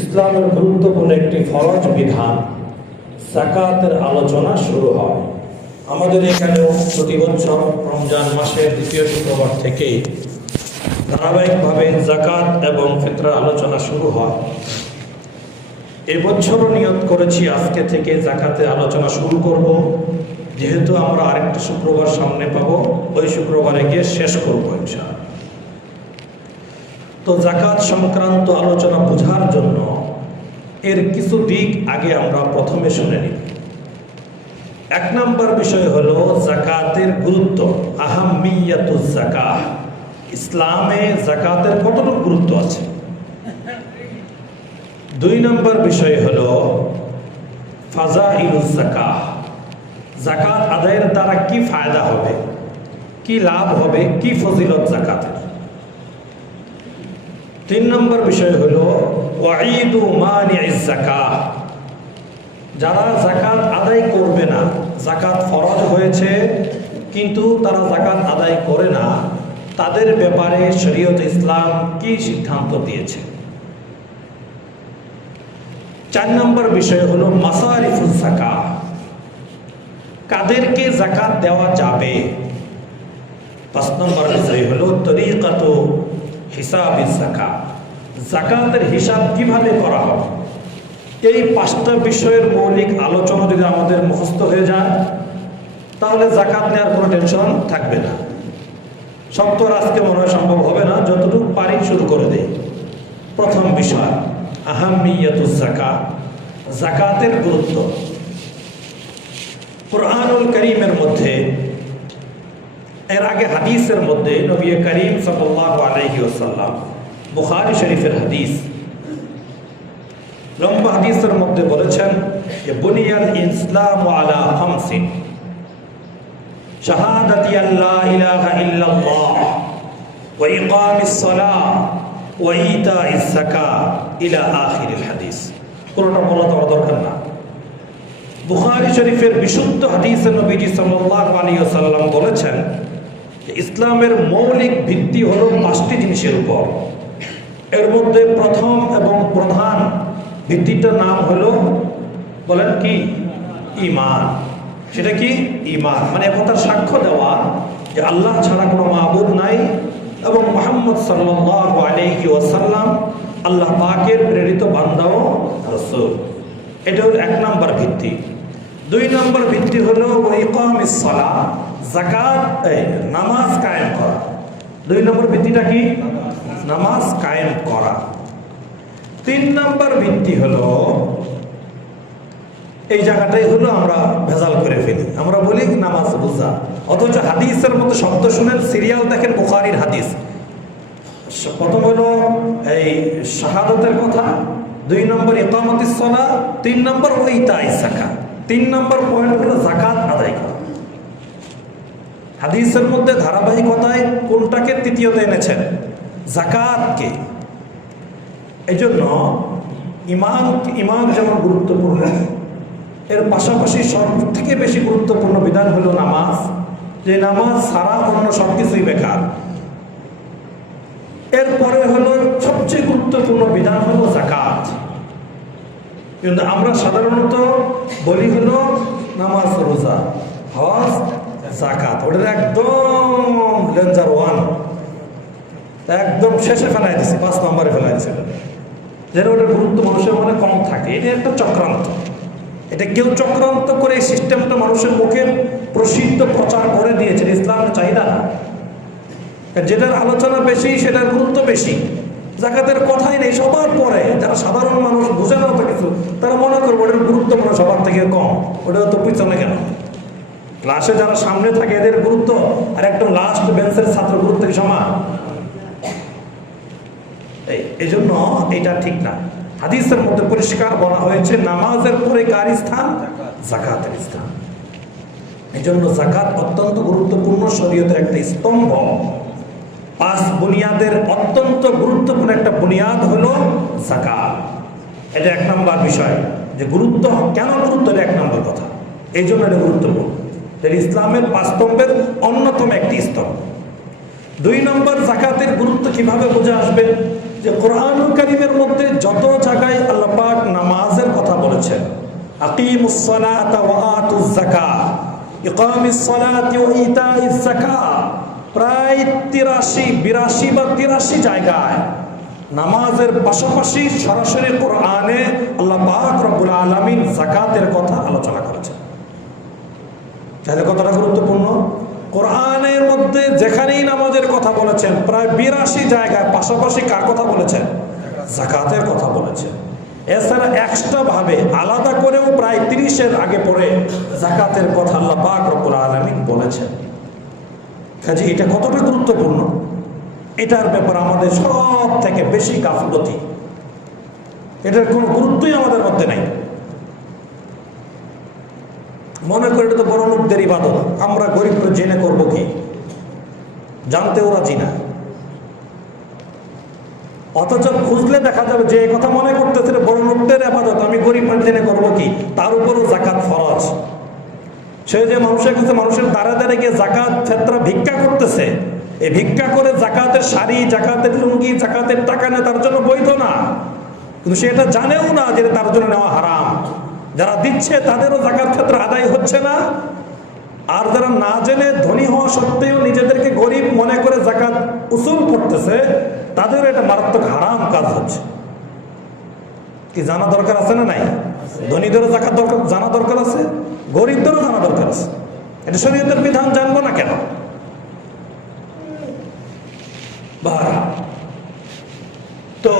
ইসলামের গুরুত্বপূর্ণ একটি ফরজ বিধান যাকাতের আলোচনা শুরু হয়। আমাদের এখানেও প্রতি বছর রমজান মাসের দ্বিতীয় শুক্রবার থেকেই ধারাবাহিকভাবে যাকাত এবং ফিতরার আলোচনা শুরু হয়। এবছরও নিয়ত করেছি আজকে থেকে যাকাতের আলোচনা শুরু করব, যেহেতু আমরা আরেকটা শুক্রবার সামনে পাবো, ওই শুক্রবারে গিয়ে শেষ করবো ইনশাআল্লাহ। তো যাকাত সংক্রান্ত আলোচনা বোঝার জন্য এর কিছু দিক আগে আমরা প্রথমে শুনে নিই। এক নম্বর বিষয় হলো যাকাতের গুরুত্ব, আহাম্মিয়াতুজ যাকাত। ইসলামে যাকাতের কতটুকু গুরুত্ব আছে। দুই নম্বর বিষয় হলো ফাজাইলুজ যাকাত। যাকাত আদায়ের দ্বারা কি ফায়দা হবে, কি লাভ হবে, কি ফজিলত যাকাতের। তিন নম্বর বিষয় হলো ওয়াঈদু মানিইজ যাকাত। যারা যাকাত আদায় করবে না, যাকাত ফরজ হয়েছে কিন্তু তারা যাকাত আদায় করে না, তাদের ব্যাপারে শরীয়ত ইসলাম কি সিদ্ধান্ত দিয়েছে। চার নম্বর বিষয় হলো মাসারিফুজ যাকাত। কাদেরকে যাকাত দেওয়া যাবে। পাঁচ নম্বর বিষয় হলো তরিকাতু হিসাবিজ যাকাত। যাকাতের হিসাব কিভাবে করা হবে। এই পাঁচটা বিষয়ের মৌলিক আলোচনা যদি আমাদের মুখস্থ হয়ে যায়, তাহলে যাকাত নেওয়ার কোনো টেনশন থাকবে না। সব তো আজকে মনে হয় সম্ভব হবে না, যতটুকু পারি শুরু করে দেই। প্রথম বিষয় আহাম্মিয়াতুজ যাকাত, যাকাতের গুরুত্ব। কুরআনুল কারীমের মধ্যে, এর আগে হাদিসের মধ্যে নবী করিম সাল্লাল্লাহু আলাইহি ওয়াসাল্লাম, বুখারী শরীফের হাদিস, লম্বা হাদিসের মধ্যে বলেছেন যে বুনিয়াল ইসলামু আলা খামসিন শাহাদাতি আল্লা ইলাহা ইল্লাল্লাহ ওয়া ইকামিস সালাহ ওয়া ইতাইজ যাকাত ইলা আখিরিল হাদিস। পুরোটা বলা তো দরকার না। বুখারী শরীফের বিশুদ্ধ হাদিসে নবীজি সাল্লাল্লাহু আলাইহি ওয়াসাল্লাম বলেছেন ইসলামের মৌলিক ভিত্তি হলো পাঁচটি জিনিসের উপর। এর মধ্যে প্রথম এবং প্রধান ভিত্তিটার নাম হলো, বলেন কি? ঈমান। সেটা কি? ঈমান, মানে একথার সাক্ষ্য দেওয়া যে আল্লাহ ছাড়া কোনো মাবুদ নাই এবং মুহাম্মদ সাল্লাল্লাহু আলাইহি ওয়াসাল্লাম আল্লাহ পাকের প্রেরিত বান্দা ও রাসূল। এটা হলো এক নম্বর ভিত্তি। দুই নম্বর ভিত্তি হলো ইকামিস সালাহ, যাকাত, নামাজ কায়েম করা। দুই নম্বর ভিত্তিটা কি? নামাজ কায়েম করা। তিন নম্বর ভিত্তি হলো, এই জায়গাটাই হলো আমরা ভেজাল করে ফেলি, আমরা বলি নামাজ রোজা, অথচ হাদিসের মধ্যে শব্দ শুনেন, সিরিয়াল দেখেন বুখারীর হাদিস। প্রথম হলো এই শাহাদাতের কথা, দুই নম্বর ইকামাতিস সালাহ, তিন নম্বর ইতাইজ যাকাত। তিন নম্বর পয়েন্ট হলো যাকাত আদায় করা। হাদিসের মধ্যে ধারাবাহিকতায় কোনটাকে তৃতীয়তে এনেছেন? যাকাতকে। এই জন্য ইমান যেমন গুরুত্বপূর্ণ, এর পাশাপাশি সব থেকে বেশি গুরুত্বপূর্ণ বিধান হলো নামাজ, যে নামাজ ছাড়া অন্য সব কিছুই বেকার। এরপরে হলো সবচেয়ে গুরুত্বপূর্ণ বিধান হলো যাকাত। কিন্তু আমরা সাধারণত বলি হলো নামাজ, রোজা, হজ, যাকাত, ওটা একদম ডেঞ্জার ওয়ান, একদম শেষে ফেলাই দিছি, 5 নম্বরে ফেলাই দিছে, যেন ওটার গুরুত্ব মানুষের মনে কম থাকে। এটা একটা চক্রান্ত। এটা কেউ চক্রান্ত করে এই সিস্টেমটা মানুষের মুখে প্রসিদ্ধ প্রচার করে দিয়েছেন। ইসলামের চাহিদা না, যেটার আলোচনা বেশি সেটার গুরুত্ব বেশি। যাকাতের কথাই নেই, সবার পরে যারা সাধারণ মানুষ বুঝে না তো কিছু, তারা মনে করবো ওটার গুরুত্ব মনে সবার থেকে কম, ওটা তো পিছনে কেন। ক্লাসে যারা সামনে থাকে এদের গুরুত্ব আর একদম লাস্ট বেঞ্চের ছাত্র গুরুত্ব সমান। এই জন্য এটা ঠিক না। হাদিসের মধ্যে পরিষ্কার বলা হয়েছে নামাজের পরে কার স্থান? যাকাতের স্থান। এই জন্য যাকাত অত্যন্ত গুরুত্বপূর্ণ, শরীয়তের একটা স্তম্ভ। 5 বুনিয়াদের অত্যন্ত গুরুত্বপূর্ণ একটা বুনিয়াদ হলো যাকাত। এটা এক নম্বর বিষয়, যে গুরুত্ব কেন গুরুত্ব, এটা এক নম্বর কথা। এই জন্য এটা গুরুত্বপূর্ণ, যে ইসলামের 5 স্তম্ভের অন্যতম একটি স্তম্ভ। 2 নম্বর, যাকাতের গুরুত্ব কিভাবে বোঝা আসবে, যে কোরআনুল কারীমের মধ্যে যত জায়গায় আকিমুস সালাতা ওয়া আতুজ যাকাত, ইকামিস সালাতি ওয়া ইতাইজ যাকাত, প্রায় 83 বা 83 জায়গায় নামাজের পাশাপাশি সরাসরি কোরআনে আল্লাহ পাক রব্বুল আলামিন যাকাতের কথা আলোচনা করেছেন। তাহলে কতটা গুরুত্বপূর্ণ! কোরআনের মধ্যে যেখানেই নামাজের কথা বলেছেন প্রায় 82 জায়গায় পাশাপাশি কার কথা বলেছেন? যাকাতের কথা বলেছেন। এছাড়া এক্সট্রা ভাবে আলাদা করেও প্রায় 30-এর আগে পড়ে যাকাতের কথা আল্লাহ পাক রব্বুল আলামিন বলেছেন। কাজে এটা কতটা গুরুত্বপূর্ণ, এটার ব্যাপারে আমাদের সব থেকে বেশি গাফলতি, এটার কোনো গুরুত্বই আমাদের মধ্যে নাই। মনে করি এটা তো বড় লোকদের ইবাদত, আমরা গরিব জেনে করবো কি, জানতেও রাজি না। অথচ খুঁজলে দেখা যাবে যে এই কথা মনে করতেছে বড় লোকদের ইবাদত, আমি গরিব জেনে করবো কি, তার উপরও যাকাত ফরজ। সে যে মানুষের কাছে মানুষের দ্বারা দ্বারা গিয়ে যাকাত ফেতরা ভিক্ষা করতেছে, এই ভিক্ষা করে যাকাতের শাড়ি, যাকাতের লুঙ্গি, যাকাতের টাকা নেয়, তার জন্য বৈধ না। কিন্তু সে এটা জানেও না যে তার জন্য নেওয়া হারাম। যারা দিচ্ছে তাদেরও যাকাত ফেতরা আদায় হচ্ছে না, আর যারা না জেনে ধনী হওয়া সত্ত্বেও নিজেদেরকে গরিব মনে করে যাকাত উসুল করতেছে, তাদেরও এটা মারাত্মক হারাম কাজ হচ্ছে। কি জানা দরকার আছে না নাই? ধনীদেরও যাকাত দরকার, জানা দরকার আছে, গরিবদেরও জানা দরকার আছে। এটা শরীয়তের বিধান, জানবো না কেন? তো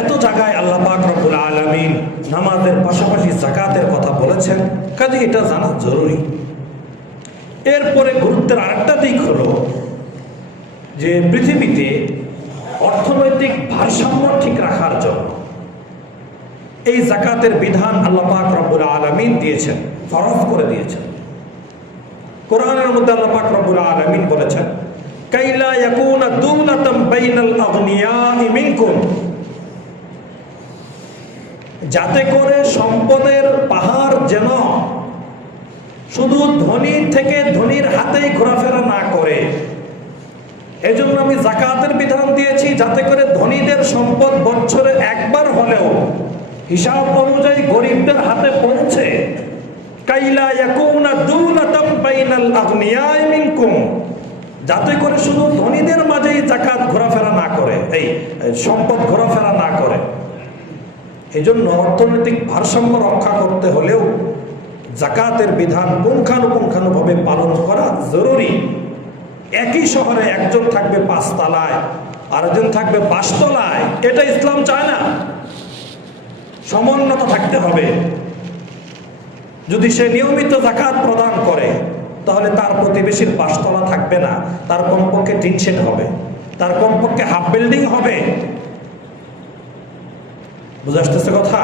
এত জায়গায় আল্লাহ পাক রব্বুল আলামিন নামাজের পাশাপাশি যাকাতের কথা বলেছেন, কাজে এটা জানা জরুরি। এরপরে গুরুত্বের আরেকটা দিক হলো যে পৃথিবীতে অর্থনৈতিক ভারসাম্য ঠিক রাখার জন্য এই যাকাতের বিধান আল্লাহ পাক রব্বুল আলামিন দিয়েছেন, ফরজ করে দিয়েছেন। কোরআনের মধ্যে আল্লাহ পাক রব্বুল আলামিন বলেছেন, কাইলা ইয়াকুনা দুলাতাম বাইনাল আগনিয়াই মিনকুম, যাতে করে সম্পদের পাহাড় যেন শুধু ধনী থেকে ধনীর হাতেই ঘোরাফেরা না করে। এজন্য আমি যাকাতের বিধান দিয়েছি, যাতে করে ধনীদের সম্পদ বছরে একবার হলেও হিসাব অনুযায়ী গরিবদের হাতে পৌঁছে। কাইলা ইয়াকুনা দুলাতাম বাইনাল আগনিয়াই মিনকুম, যাতে করে শুধু ধনীদের মাঝেই যাকাত ঘোরাফেরা না করে, এই সম্পদ ঘোরাফেরা না করে। এই জন্য অর্থনৈতিক ভারসাম্য রক্ষা করতে হলেও যাকাতের বিধান পুঙ্খানুপুঙ্খানুভাবে পালন করা জরুরি। একই শহরে একজন থাকবে 5 তলায়, আরেকজন থাকবে 5 তলায়, এটা ইসলাম চায় না। সমন্বত থাকতে হবে। যদি সে নিয়মিত যাকাত প্রদান করে, তাহলে তার প্রতিবেশীর 5 তলা থাকবে না, তার কমপক্ষে টিন শেড হবে, তার কমপক্ষে হাফ বিল্ডিং হবে। বুঝে আসতেছে কথা?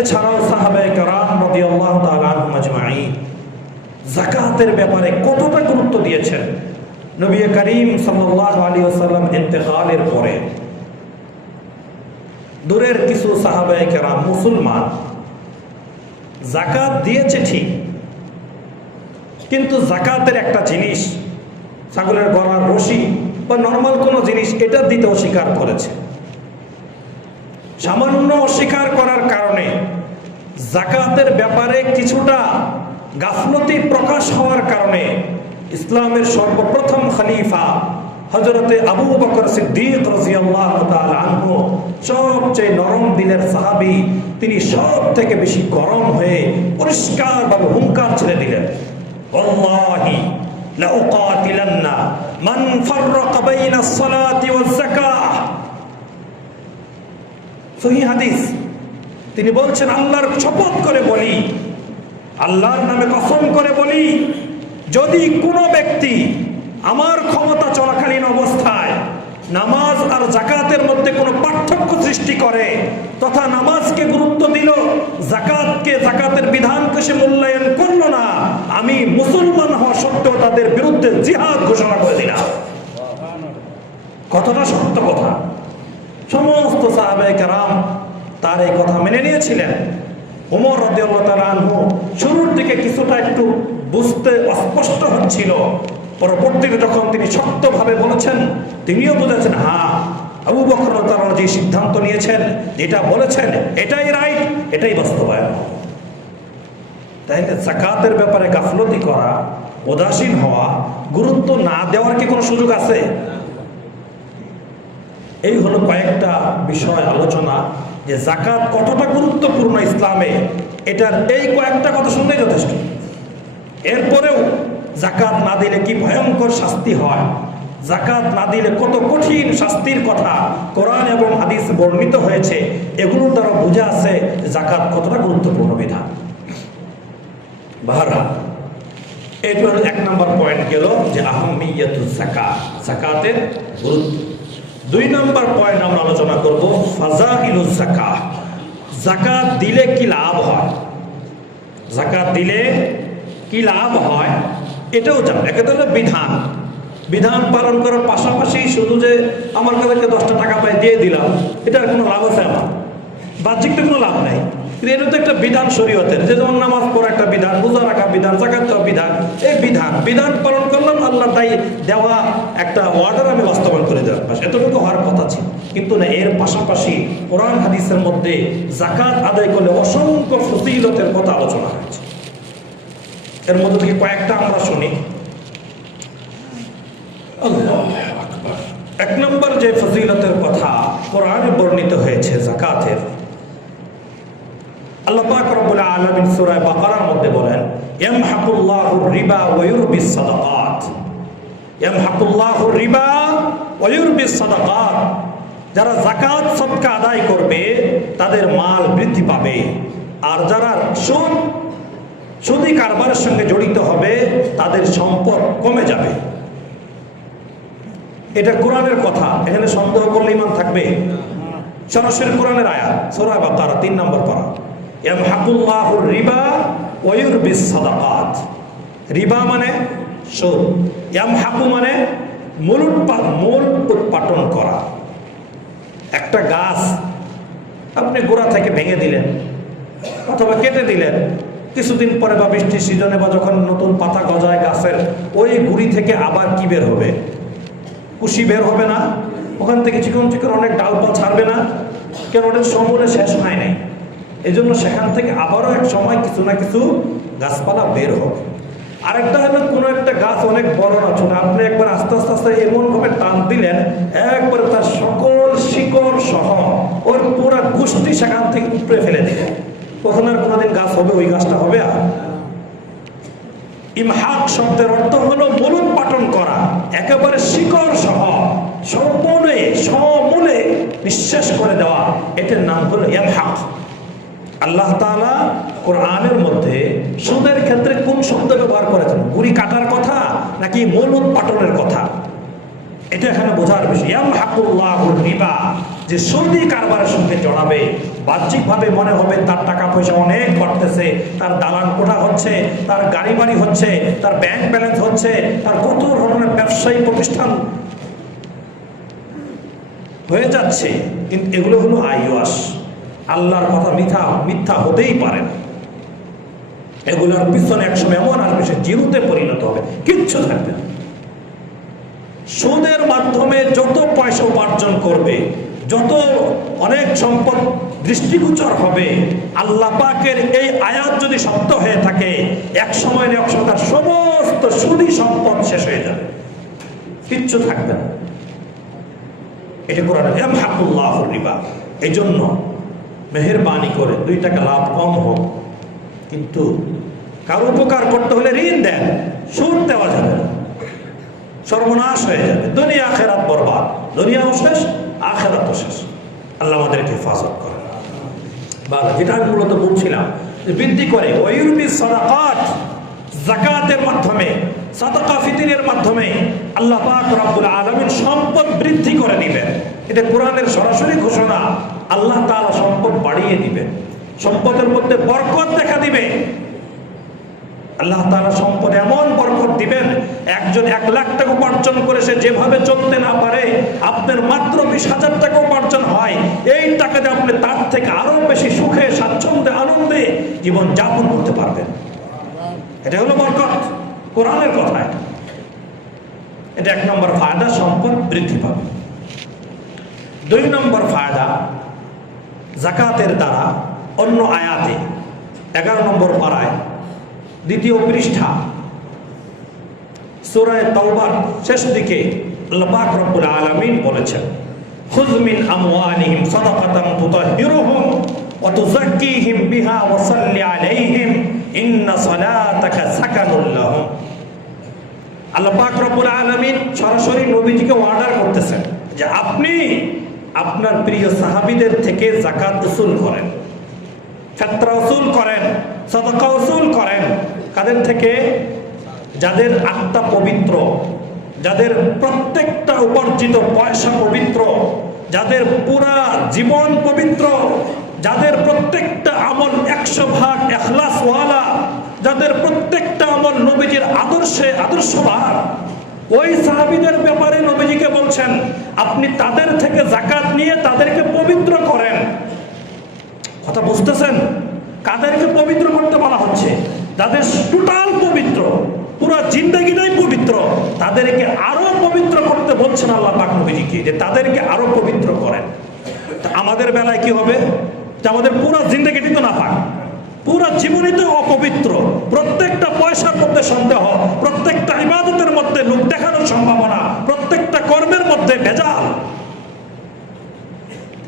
এছাড়াও সাহাবায়ে কেরাম রাদিয়াল্লাহু তাআলা আনহুম আজমাইন যাকাতের ব্যাপারে কতটা গুরুত্ব দিয়েছেন। নবী করিম সাল্লাল্লাহু আলাইহি ওয়াসাল্লাম ইন্তেকালের পরে দূরের কিছু সাহাবায়ে কেরাম মুসলমান যাকাত দিয়েছে ঠিক, কিন্তু যাকাতের একটা জিনিস, ছাগলের গলার রশি বা নর্মাল কোনো জিনিস, এটা দিতে অস্বীকার করেছে। সামান্য অস্বীকার করার কারণে যাকাতের ব্যাপারে কিছুটা গাফলতি প্রকাশ হওয়ার কারণে ইসলামের সর্বপ্রথম খলিফা হযরতে আবু বকর সিদ্দিক রাদিয়াল্লাহু তাআলা আনহু, সবচেয়ে নরম দিলের সাহাবী, তিনি সব থেকে বেশি গরম হয়ে পরিষ্কারভাবে হুঙ্কার ছেড়ে দিলেন, ওয়াল্লাহি লা উকাতিলান্না মান ফাররাকা বাইনাস সালাতি ওয়াজ যাকাহ। সহিহ হাদিস। তিনি বলছেন, আল্লাহর শপথ করে বলি, আল্লাহর নামে কসম করে বলি, যদি কোনো ব্যক্তি আমার ক্ষমতা চলাকালীন অবস্থায় নামাজ আর যাকাতের মধ্যে কোনো পার্থক্য সৃষ্টি করে, তথা নামাজকে গুরুত্ব দিল, যাকাতের বিধানকে সে মূল্যায়ন করলো না, আমি মুসলমান হওয়া সত্ত্বেও তাদের বিরুদ্ধে জিহাদ ঘোষণা করে দিলাম। কতটা সত্য কথা! সমস্ত সাহাবায়ে কেরাম তার এই কথা মেনে নিয়েছিলেন। ওমর রাদিয়াল্লাহু তাআলা আনহু শুরুর দিকে কিছুটা একটু বুঝতে অস্পষ্ট হচ্ছিল, পরবর্তীতে যখন তিনি শক্তভাবে বলেছেন, তিনিও বুঝেছেন, হ্যাঁ, আবু বকর রাদিয়াল্লাহু তাআলা যে সিদ্ধান্ত নিয়েছেন, যেটা বলেছেন, এটাই রাইট, এটাই বাস্তবায়ন। তাইলে যাকাতের ব্যাপারে গাফলতি করা, উদাসীন হওয়া, গুরুত্ব না দেওয়ার কি কোনো সুযোগ আছে? এই হলো কয়েকটা বিষয় আলোচনা, যে যাকাত কতটা গুরুত্বপূর্ণ ইসলামে, এটার এই কয়েকটা কথা শুনলেই যথেষ্ট। এরপরেও যাকাত না দিলে কি ভয়ঙ্কর শাস্তি হয়, যাকাত না দিলে কত কঠিন শাস্তির কথা কোরআন এবং হাদিস বর্ণিত হয়েছে, এগুলো দ্বারা বোঝা আছে যাকাত কতটা গুরুত্বপূর্ণ বিধান। বাহরা, এটা হলো 1 নম্বর পয়েন্ট গেল, যে আহমিয়াতুজ যাকাত, যাকাতের গুরুত্ব। 2 নম্বর পয়েন্ট আমরা আলোচনা করব ফাজাইলুজ যাকাত, যাকাত দিলে কি লাভ হয়, যাকাত দিলে কি লাভ হয় এটাও জানবে। একে হলো বিধান, বিধান পালন করার পাশাপাশি শুধু যে আমার কাছে 10টা টাকা পাই দিয়ে দিলাম, এটার কোনো লাভ আছে? আমার বাহ্যিক তো কোনো লাভ নাই, কিন্তু এটা তো একটা বিধান শরীয়তের, যে যেমন নামাজ পড়া একটা বিধান, রোজা রাখা বিধান, যাকাত দেওয়া বিধান। এই বিধান পালন করলাম, আল্লাহ তাই দেওয়া একটা অর্ডার আমি বাস্তবায়ন করে দেওয়ার পাশে এতটুকু হওয়ার কথা ছিল। কিন্তু না, এর পাশাপাশি কোরআন হাদিসের মধ্যে যাকাত আদায় করলে অসংখ্য ফজিলতের কথা আলোচনা হয়েছে। এর মধ্যে থেকে কয়েকটা আমরা শুনি। আল্লাহু আকবার। 1 নম্বর যে ফজিলতের কথা কোরআনে বর্ণিত হয়েছে যাকাতের, আল্লাহ পাক রব্বুল আলামিন সূরা বাকারার মধ্যে বলেন, ইয়ামহাকুল্লাহুর রিবা ওয়া ইউরবিস সাদাকাত। ইয়ামহাকুল্লাহুর রিবা ওয়া ইউরবিস সাদাকাত, যারা যাকাত সদকা আদায় করবে তাদের মাল বৃদ্ধি পাবে, আর যারা সুদি কারবারের সঙ্গে জড়িত হবে তাদের সম্পদ কমে যাবে। এটা কোরআনের কথা, এখানে সন্দেহ করলে ঈমান থাকবে? সরাসরি কোরআনের আয়াত, সূরা বাকারা 3 নম্বর পারা। ইয়ামহাকুল্লাহুর রিবা ওয়া ইউরবিস সাদাকাত। রিবা মানে সুদ, ইয়ামহাকু মানে মূল উৎপাটন করা। একটা গাছ আপনি গোড়া থেকে ভেঙে দিলেন অথবা কেটে দিলেন, কিছুদিন পরে বা বৃষ্টির সিজনে বা যখন নতুন পাতা গজায় গাছের, ওই গুড়ি থেকে আবার কি বের হবে? কুশি বের হবে না? ওখান থেকে চিকন চিকন অনেক ডালপালা ছাড়বে না? কেন? ওটা সমূলে শেষ হয় নাই, এই জন্য সেখান থেকে আবারও এক সময় কিছু না কিছু গাছপালা বের হবে। আরেকটা হলো কোনো একটা গাছ অনেক বড় না ছোট, আপনি একবার আস্তে আস্তে আস্তে এমনভাবে টান দিলেন, একবারে তার সকল শিকড় সহ ওর পুরা গোষ্ঠী সেখান থেকে উপড়ে ফেলে দিলেন, ওখানে আর কোনোদিন গাছ হবে? ওই গাছটা হবে? আর ইমহাক শব্দের অর্থ হলো মূলোৎপাটন করা, একেবারে শিকড় সহ সমূলে নিঃশেষ করে দেওয়া, এটার নাম হলো ইমহাক। আল্লাহ তাআলা কোরআনের মধ্যে সুদের ক্ষেত্রে কোন শব্দ ব্যবহার করেছেন? গুড়ি কাটার কথা নাকি মূলোৎপাটনের কথা? এটা এখানে বোঝার বিষয়। ইয়ামহাকুল্লাহুর রিবা, যে সুদি কারবারের সঙ্গে জড়াবে, বাহ্যিকভাবে মনে হবে তার টাকা পয়সা অনেক বাড়তেছে, তার দালান কোঠা হচ্ছে, তার গাড়ি বাড়ি হচ্ছে, তার ব্যাংক ব্যালেন্স হচ্ছে, তার কত ধরনের ব্যবসায়ী প্রতিষ্ঠান হয়ে যাচ্ছে, কিন্তু এগুলো হলো আইওয়াস। আল্লাহর কথা মিথ্যা হতেই পারে না। এগুলোর পিছনে একসময় এমন আসবে সে জিরুতে পরিণত হবে, কিচ্ছু থাকবে না। সুদের মাধ্যমে যত পয়সা উপার্জন করবে, যত অনেক সম্পদ দৃষ্টিগোচর হবে, আল্লাহ পাকের এই আয়াত যদি সত্য হয়ে থাকে, এক সময় তার সমস্ত সুদী সম্পদ শেষ হয়ে যাবে, কিচ্ছু থাকবে না। এটা কোরআন ইয়ামহাকুল্লাহুর রিবা। এই জন্য মেহেরবানি করে 2 টাকা লাভ কম হোক, কিন্তু কারো উপকার করতে হলে ঋণ দেন, সুদ দেওয়া যাবে না, সর্বনাশ হয়ে যাবে, দুনিয়া আখেরাত বরবাদ, দুনিয়াও শেষ আখেরাতও শেষ। আল্লাহ আমাদেরকে হেফাজত করে। যেটা আমি মূলত বলছিলাম, বৃদ্ধি করে ওয়ায়ুরবিস সাদাকাত, যাকাতের মাধ্যমে, সাদাকা ফিতরের মাধ্যমে আল্লাহ পাক রব্বুল আলামিন সম্পদ বৃদ্ধি করে দিবেন। এটা কোরআনের সরাসরি ঘোষণা। আল্লাহ তাআলা সম্পদ বাড়িয়ে দিবেন, সম্পদের মধ্যে বরকত দেখা দিবে। আল্লাহ তাআলা সম্পদে এমন বরকত দিবেন, একজন 1 লাখ টাকা উপার্জন করে সে যেভাবে চলতে না পারে, আপনার মাত্র 20,000 টাকা উপার্জন হয়, এই টাকাতে আপনি তার থেকে আরো বেশি সুখে, স্বাচ্ছন্দ্যে, আনন্দে জীবন যাপন করতে পারবেন। এটা হলো বরকত, কোরআনের কথা। এটা 1 নম্বর ফায়দা, সম্পদ বৃদ্ধি পাবে। 2 নম্বর ফায়দা, যাকাতের দ্বারা অন্য আয়াতে 11 নম্বর পারায় দ্বিতীয় পৃষ্ঠা, সূরা তাওবার শেষ দিকে আল্লাহ পাক রব্বুল আলামিন বলেছেন, খুয মিন আমওয়ালিহিম সাদাকাতান তুতাহহিরুহুম ওয়া তুযাক্কিহিম বিহা ওয়া সাল্লি আলাইহিম ইন্না সালাতাকা সাকানুল লাহুম। আল্লাহ পাক রব্বুল আলামিন সরাসরি নবীজিকে অর্ডার করতেছেন যে আপনি আপনার প্রিয় সাহাবীদের থেকে যাকাত উসুল করেন, ফিতরা উসুল করেন, সাদাকা উসুল করেন। কাদের থেকে? যাদের আত্মা পবিত্র, যাদের প্রত্যেকটা উপার্জিত পয়সা পবিত্র, যাদের পুরা জীবন পবিত্র, যাদের প্রত্যেকটা আমল 100% ইখলাস ওয়ালা, যাদের প্রত্যেকটা আমল নবীজির আদর্শবান, ওই সাহাবীদের ব্যাপারে নবীজিকে বলছেন আপনি তাদের থেকে যাকাত নিয়ে তাদেরকে পবিত্র করেন। কথা বুঝতেছেন? কাদেরকে পবিত্র করতে বলা হচ্ছে? যাদের টোটাল পবিত্র, পুরো জিন্দেগিটাই পবিত্র, তাদেরকে আরো পবিত্র করতে বলছেন আল্লাহ পাক নবীজিকে, যে তাদেরকে আরো পবিত্র করেন। আমাদের বেলায় কি হবে? যে আমাদের পুরো জিন্দেগিটি তো না পাক, পুরো জীবনই তো অপবিত্র, প্রত্যেকটা পয়সার মধ্যে সন্দেহ, প্রত্যেকটা ইবাদতের মধ্যে লোক দেখানোর সম্ভাবনা, প্রত্যেকটা কর্মের মধ্যে ভেজাল।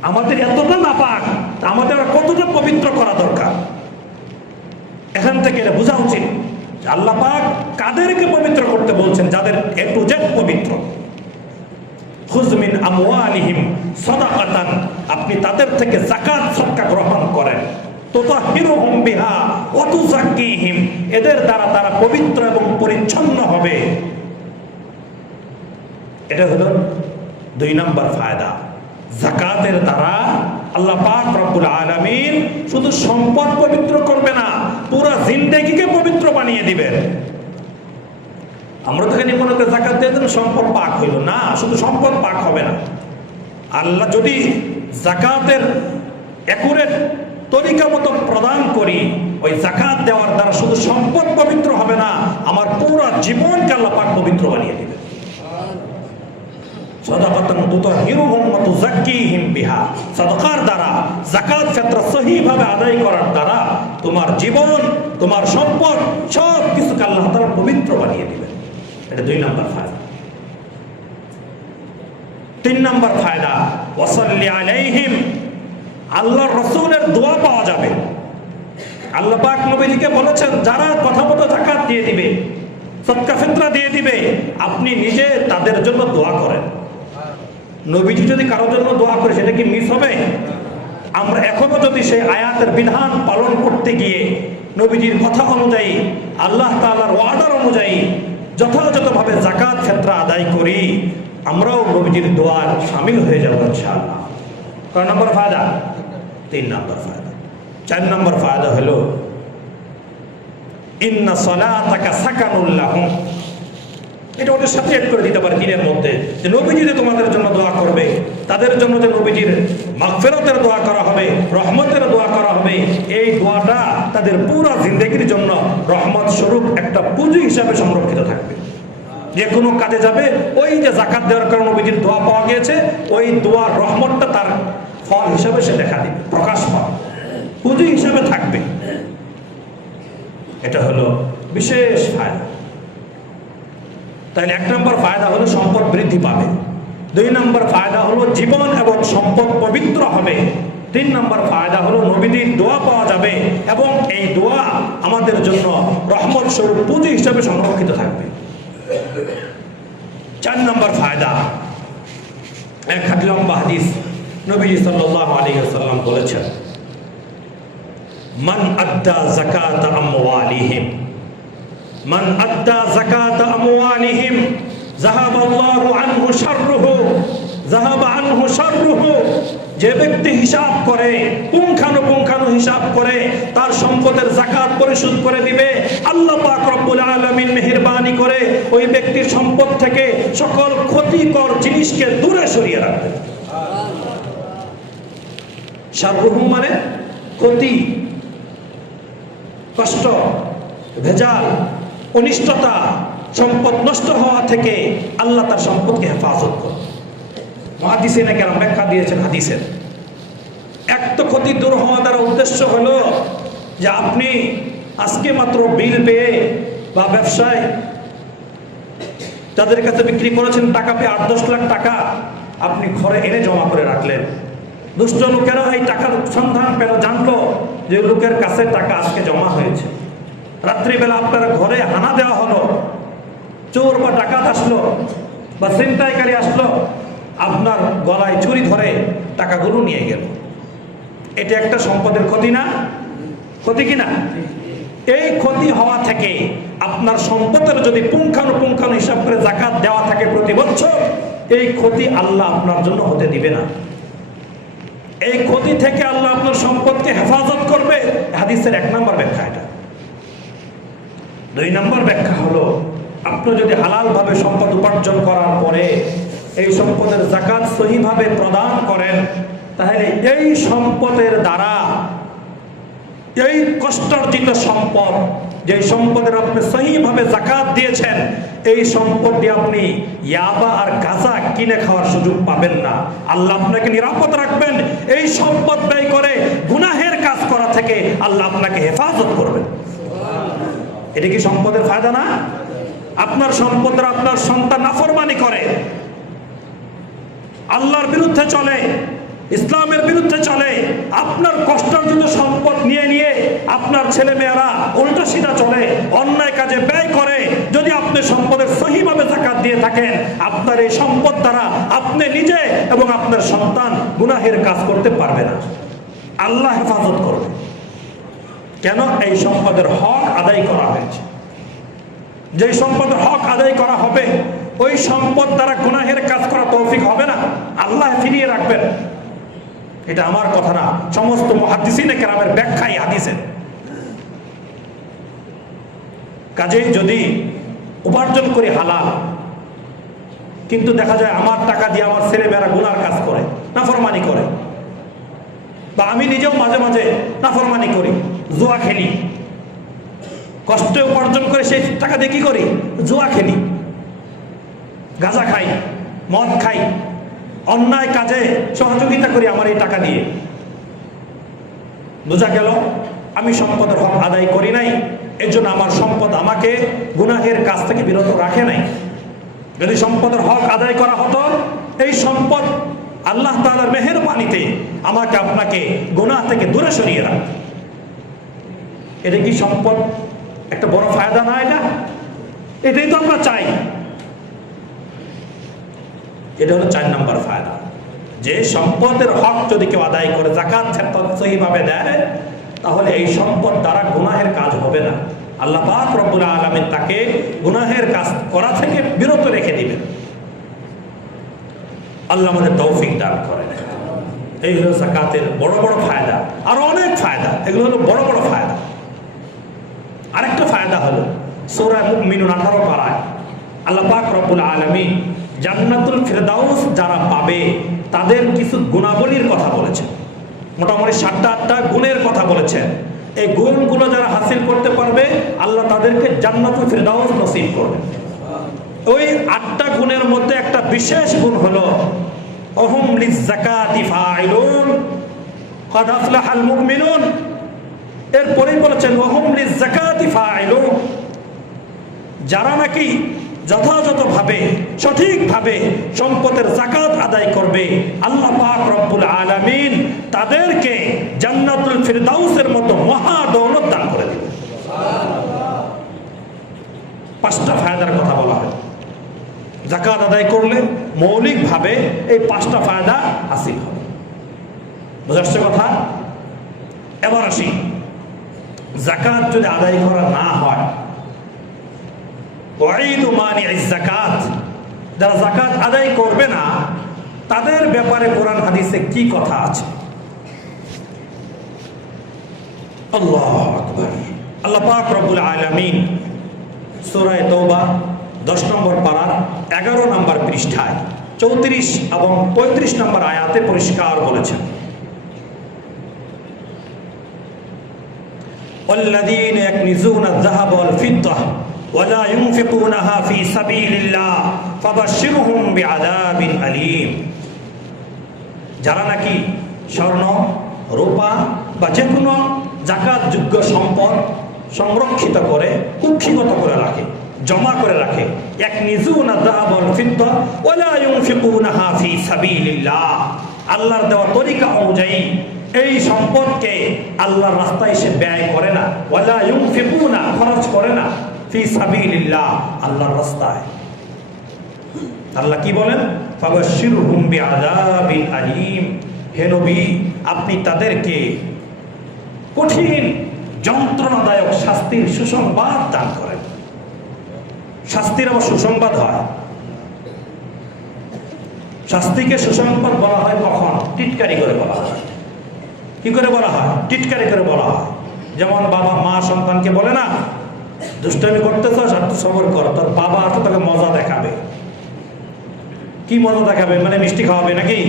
আমাদের এতটা না পাক, আমাদের কতটা পবিত্র করা দরকার। এখান থেকে এটা বোঝা উচিত আল্লাহ পাক কাদেরকে পবিত্র করতে বলছেন? যাদের এ টু জেড পবিত্র। খুয মিন আমওয়ালিহিম সাদাকাতান, আপনি তাদের থেকে যাকাত সদকা গ্রহণ করেন, তুতাহহিরুহুম বিহা ওয়া তুযাক্কিহিম, এদের দ্বারা তারা পবিত্র এবং পরিচ্ছন্ন হবে। এটা হলো 2 নম্বর ফায়দা। যাকাতের দ্বারা আল্লাহ পাক রব্বুল আলামিন শুধু সম্পদ পবিত্র করবে না, পুরো জিন্দেগিকে পবিত্র বানিয়ে দিবেন। আমরা তো এখানে মনে করি যাকাত দিয়ে দিন সম্পদ পাক হইল না, শুধু সম্পদ পাক হবে না। আল্লাহ যদি যাকাতের একুরেট তরিকা মতো প্রদান করি, ওই যাকাত দেওয়ার দ্বারা শুধু সম্পদ পবিত্র হবে না, আমার পুরো জীবনকে আল্লাহ পাক পবিত্র বানিয়ে দিবেন। সাদাকাতান তুতাহহিরুহুম ওয়া তুযাক্কিহিম বিহা, সাদাকার দ্বারা, যাকাত ফিতরা সহিভাবে আদায় করার দ্বারা তোমার জীবন, তোমার সম্পদ সব কিছুকে আল্লাহ তাআলা পবিত্র বানিয়ে দিবেন। এটা 2 নম্বর ফায়দা। 3 নম্বর ফায়দা, ওয়া সাল্লি আলাইহিম, আল্লাহর রাসূলের দোয়া পাওয়া যাবে। আল্লাহ পাক নবীজিকে বলেছেন যারা কথা মতো যাকাত দিয়ে দিবে, সদকা ফিতরা দিয়ে দিবে, আপনি নিজে তাদের জন্য দোয়া করেন। নবীজি যদি কারোর জন্য দোয়া করে সেটা কি মিস হবে? আমরা এখনো যদি সেই আয়াতের বিধান পালন করতে গিয়ে নবীজির কথা অনুযায়ী, আল্লাহ তাআলার ওয়ার্ডার অনুযায়ী যথাযথভাবে যাকাত ফিতরা আদায় করি, আমরাও নবীজির দোয়ার শামিল হয়ে যাব ইনশাআল্লাহ। কয় নম্বর ফায়দা? 3 নম্বর ফায়দা। 4 নম্বর ফায়দা হলো ইন্না সালাতাকা সাকানুল লাহুম। এটা ওদের সাথে এড করে দিতে পারে দিনের মধ্যে, যে নবীজি যে তোমাদের জন্য দোয়া করবে, তাদের জন্য যে নবীজির মাগফিরাতের দোয়া করা হবে, রহমতের দোয়া করা হবে, এই দোয়াটা তাদের পুরো জিন্দেগির জন্য রহমত স্বরূপ একটা পুঁজি হিসাবে সংরক্ষিত থাকবে। যে কোনো কাজে যাবে, ওই যে যাকাত দেওয়ার কারণে নবীজির দোয়া পাওয়া গিয়েছে, ওই দোয়ার রহমতটা তার ফল হিসাবে সে দেখা দিবে, প্রকাশ পাবে, পুঁজি হিসাবে থাকবে। এটা হলো বিশেষ ফায়দা। তাহলে 1 নম্বর ফায়দা হলো সম্পদ বৃদ্ধি পাবে, 2 নম্বর ফায়দা হলো জীবন এবং সম্পদ পবিত্র হবে, 3 নম্বর ফায়দা হলো নবীজির দোয়া পাওয়া যাবে এবং এই দোয়া আমাদের জন্য রহমত স্বরূপ পুঁজি হিসাবে সংরক্ষিত থাকবে। 4 নম্বর ফায়দা, এক লম্বা হাদিস, নবীজি সাল্লাল্লাহু আলাইহি ওয়াসাল্লাম বলেছেন, মান আদ্দা যাকাত আমওয়ালিহিম, মান আদ্দা যাকাত আমওয়ালিহিম যাহাবাল্লাহু আনহু শাররুহু, যাহাবা আনহু শাররুহু। যে ব্যক্তি হিসাব করে, পুঙ্খানুপুঙ্খানু হিসাব করে, তার সম্পদের যাকাত পরিশোধ করে দিবে, আল্লাহ পাক রব্বুল আলামিন মেহেরবানি করে ওই ব্যক্তির সম্পদ থেকে সকল ক্ষতিকর জিনিসকে দূরে সরিয়ে রাখবে। শাররুহু মানে ক্ষতি, কষ্ট, ভেজাল, অনিষ্টতা, সম্পদ নষ্ট হওয়া থেকে আল্লাহ তার সম্পদকে হেফাজত করে। মুহাদ্দিসিনে নাকি ব্যাখ্যা দিয়েছেন হাদিসের, এক তো ক্ষতি দূর হওয়া দ্বারা উদ্দেশ্য হলো যে আপনি আজকে মাত্র বিল পেয়ে বা ব্যবসায় যাদের কাছে বিক্রি করেছেন টাকা পেয়ে 8-10 লাখ টাকা আপনি ঘরে এনে জমা করে রাখলেন। দুষ্ট লোকেরা এই টাকার সন্ধান পেল, জানলো যে লোকের কাছে টাকা আজকে জমা হয়েছে। রাত্রিবেলা আপনার ঘরে হানা দেওয়া হলো, চোর বা ডাকাত আসলো বা ছিনতাইকারী আসলো, আপনার গলায় ছুরি ধরে টাকাগুলো নিয়ে গেল। এটা একটা সম্পদের ক্ষতি না? ক্ষতি কিনা? এই ক্ষতি হওয়া থেকে আপনার সম্পদের যদি পুঙ্খানুপুঙ্খানু হিসাব করে যাকাত দেওয়া থাকে প্রতি বছর, এই ক্ষতি আল্লাহ আপনার জন্য হতে দিবে না। এই ক্ষতি থেকে আল্লাহ আপনার সম্পদকে হেফাজত করবে। হাদিসের 1 নম্বর ব্যাখ্যা এটা। 2 নম্বর ব্যাখ্যা হলো, আপনি যদি হালাল ভাবে সম্পদ উপার্জন করার পরে এই সম্পদের যাকাত সহিভাবে প্রদান করেন, তাহলে এই সম্পদের দ্বারা এই কষ্টার্জিত সম্পদ, যে সম্পদের আপনি সহিভাবে যাকাত দিয়েছেন, এই সম্পদটি আপনি ইয়াবা আর গাঁজা কিনে খাওয়ার সুযোগ পাবেন না। আল্লাহ আপনাকে নিরাপদ রাখবেন। এই সম্পদ ব্যয় করে গুনাহের কাজ করা থেকে আল্লাহ আপনাকে হেফাজত করবেন। এটা কি সম্পদের ফায়দা না? আপনার সম্পদের আপনার সন্তান নাফরমানি করে, আল্লাহর বিরুদ্ধে চলে, ইসলামের বিরুদ্ধে চলে, আপনার কষ্টার্জিত সম্পদ নিয়ে নিয়ে আপনার ছেলে মেয়েরা উল্টা সিধা চলে, অন্যায় কাজে ব্যয় করে। যদি আপনি সম্পদের সহিভাবে যাকাত দিয়ে থাকেন, আপনার এই সম্পদ দ্বারা আপনি নিজে এবং আপনার সন্তান গুনাহের কাজ করতে পারবে না। আল্লাহ হেফাজত করবে। কেন? এই সম্পদের হক আদায় করা হয়েছে। যে সম্পদের হক আদায় করা হবে, ওই সম্পদ দ্বারা গুনাহের কাজ করা তৌফিক হবে না, আল্লাহ ফিরিয়ে রাখবেন। এটা আমার কথা না, সমস্ত মুহাদ্দিসিনে কেরামের ব্যাখ্যাই হাদিসের। কাজেই যদি উপার্জন করি হালাল, কিন্তু দেখা যায় আমার টাকা দিয়ে আমার ছেলে মেয়েরা গুনার কাজ করে, নাফরমানি করে, বা আমি নিজেও মাঝে মাঝে নাফরমানি করি, জুয়া খেলি, কষ্টে উপার্জন করে সেই টাকা দিয়ে কি করি? জুয়া খেলি, গাঁজা খাই, মদ খাই, অন্যায় কাজে সহযোগিতা করি আমার এই টাকা দিয়ে। বোঝা গেল আমি সম্পদের হক আদায় করি নাই, এর জন্য আমার সম্পদ আমাকে গুনাহের কাজ থেকে বিরত রাখে নাই। যদি সম্পদের হক আদায় করা হতো, এই সম্পদ আল্লাহ তাআলার মেহেরবানিতে আমাকে আপনাকে গুনাহ থেকে দূরে সরিয়ে রাখত। এটা কি সম্পদ একটা বড় ফায়দা না? এটাই তো আমরা চাই। এটা হলো 4 নম্বর ফায়দা, যে সম্পদের হক যদি কেউ আদায় করে, যাকাত সহিভাবে দেয়, তাহলে এই সম্পদ দ্বারা গুনাহের কাজ হবে না। আল্লাহ পাক রব্বুল আলামিন তাকে গুনাহের কাজ করা থেকে বিরত রেখে দিবেন। আল্লাহ আমাদের তৌফিক দান করেন। এই হলো যাকাতের বড় বড় ফায়দা। আরো অনেক ফায়দা, এগুলো হলো বড় বড় ফায়দা। আরেকটা ফায়দা হলো সূরা মুমিনুন 18 পারায় আল্লাহ পাক রব্বুল আলামিন জান্নাতুল ফিরদাউস যারা পাবে তাদের কিছু গুণাবলীর কথা বলেছেন। মোটামুটি 7টা গুণের কথা বলেছেন। এই গুণগুলো যারা হাসিল করতে পারবে, আল্লাহ তাদেরকে জান্নাতুল ফিরদাউস নসিব করবে। ওই 8টা গুণের মধ্যে একটা বিশেষ গুণ হলো অহুম লিযাকাতি ফাইলুন ক্বাদ আফলাহাল মুমিনুন। এরপরেই বলেছেন ওহুম লিযাকাতি ফাইলুন, যারা নাকি যথাযথভাবে সঠিকভাবে সম্পদের যাকাত আদায় করবে, আল্লাহ পাক রব্বুল আলামিন তাদেরকে জান্নাতুল ফিরদাউসের মতো মহা দৌলত দান করে দিবেন। 5টা ফায়দার কথা বলা হয়। যাকাত আদায় করলে মৌলিকভাবে এই 5টা ফায়দা হাসিল হবে। বুঝাচ্ছে কথা? এবার আসি, যাকাত যদি আদায় করা না হয়, ওয়াইদু মানি'আজ যাকাত, যারা যাকাত আদায় করবে না তাদের ব্যাপারে কোরআন হাদিসে কি কথা আছে? আল্লাহু আকবার। আল্লাহ পাক রব্বুল আলামিন সূরা তাওবা 10 নম্বর পারার 11 নম্বর পৃষ্ঠায় 34 এবং 35 নম্বর আয়াতে পরিষ্কার বলেছেন, ওয়াল্লাযীনা ইয়াকনিজুনা আয-যাহাবা ওয়াল ফিদ্দা ওয়ালা ইউনফিকুনাহা ফি সাবিলিল্লাহ ফাবাশশিরহুম বিআযাবিন আলীম। যারা নাকি স্বর্ণ, রূপা বা যে কোনো যাকাতযোগ্য সম্পদ সংরক্ষিত করে, কুক্ষিগত করে রাখে, জমা করে রাখে। ইয়াকনিজুনা যাহাব ওয়াল ফিদ্দা ওয়া লা ইউনফিকুনাহা ফি সাবিলিল্লাহ। আল্লাহর দেওয়া তরিকা অনুযায়ী এই সম্পদকে আল্লাহর রাস্তায় সে ব্যয় করে না, ওয়া লা ইউনফিকুনা খরচ করে না, ফি সাবিলিল্লাহ আল্লাহর রাস্তায়। আল্লাহ কি বলেন? ফাবাশশিরহুম বিআযাবিন আলীম। হে নবী, আপনি তাদেরকে কঠিন যন্ত্রণাদায়ক শাস্তির সুসংবাদ দান করেন। শাস্তির আবার সুসংবাদ হয়। শাস্তিকে সুসংবাদ বলা হয় কখন? টিটকারি করে বলা হয়। কি করে বলা হয়? টিটকারি করে বলা হয়। যেমন বাবা মা সন্তানকে বলে না, দুষ্টামি করতেছ, একটু সবর কর, তোর বাবা তো তোকে মজা দেখাবে। কি মজা দেখাবে? মানে মিষ্টি খাওয়াবে নাকি?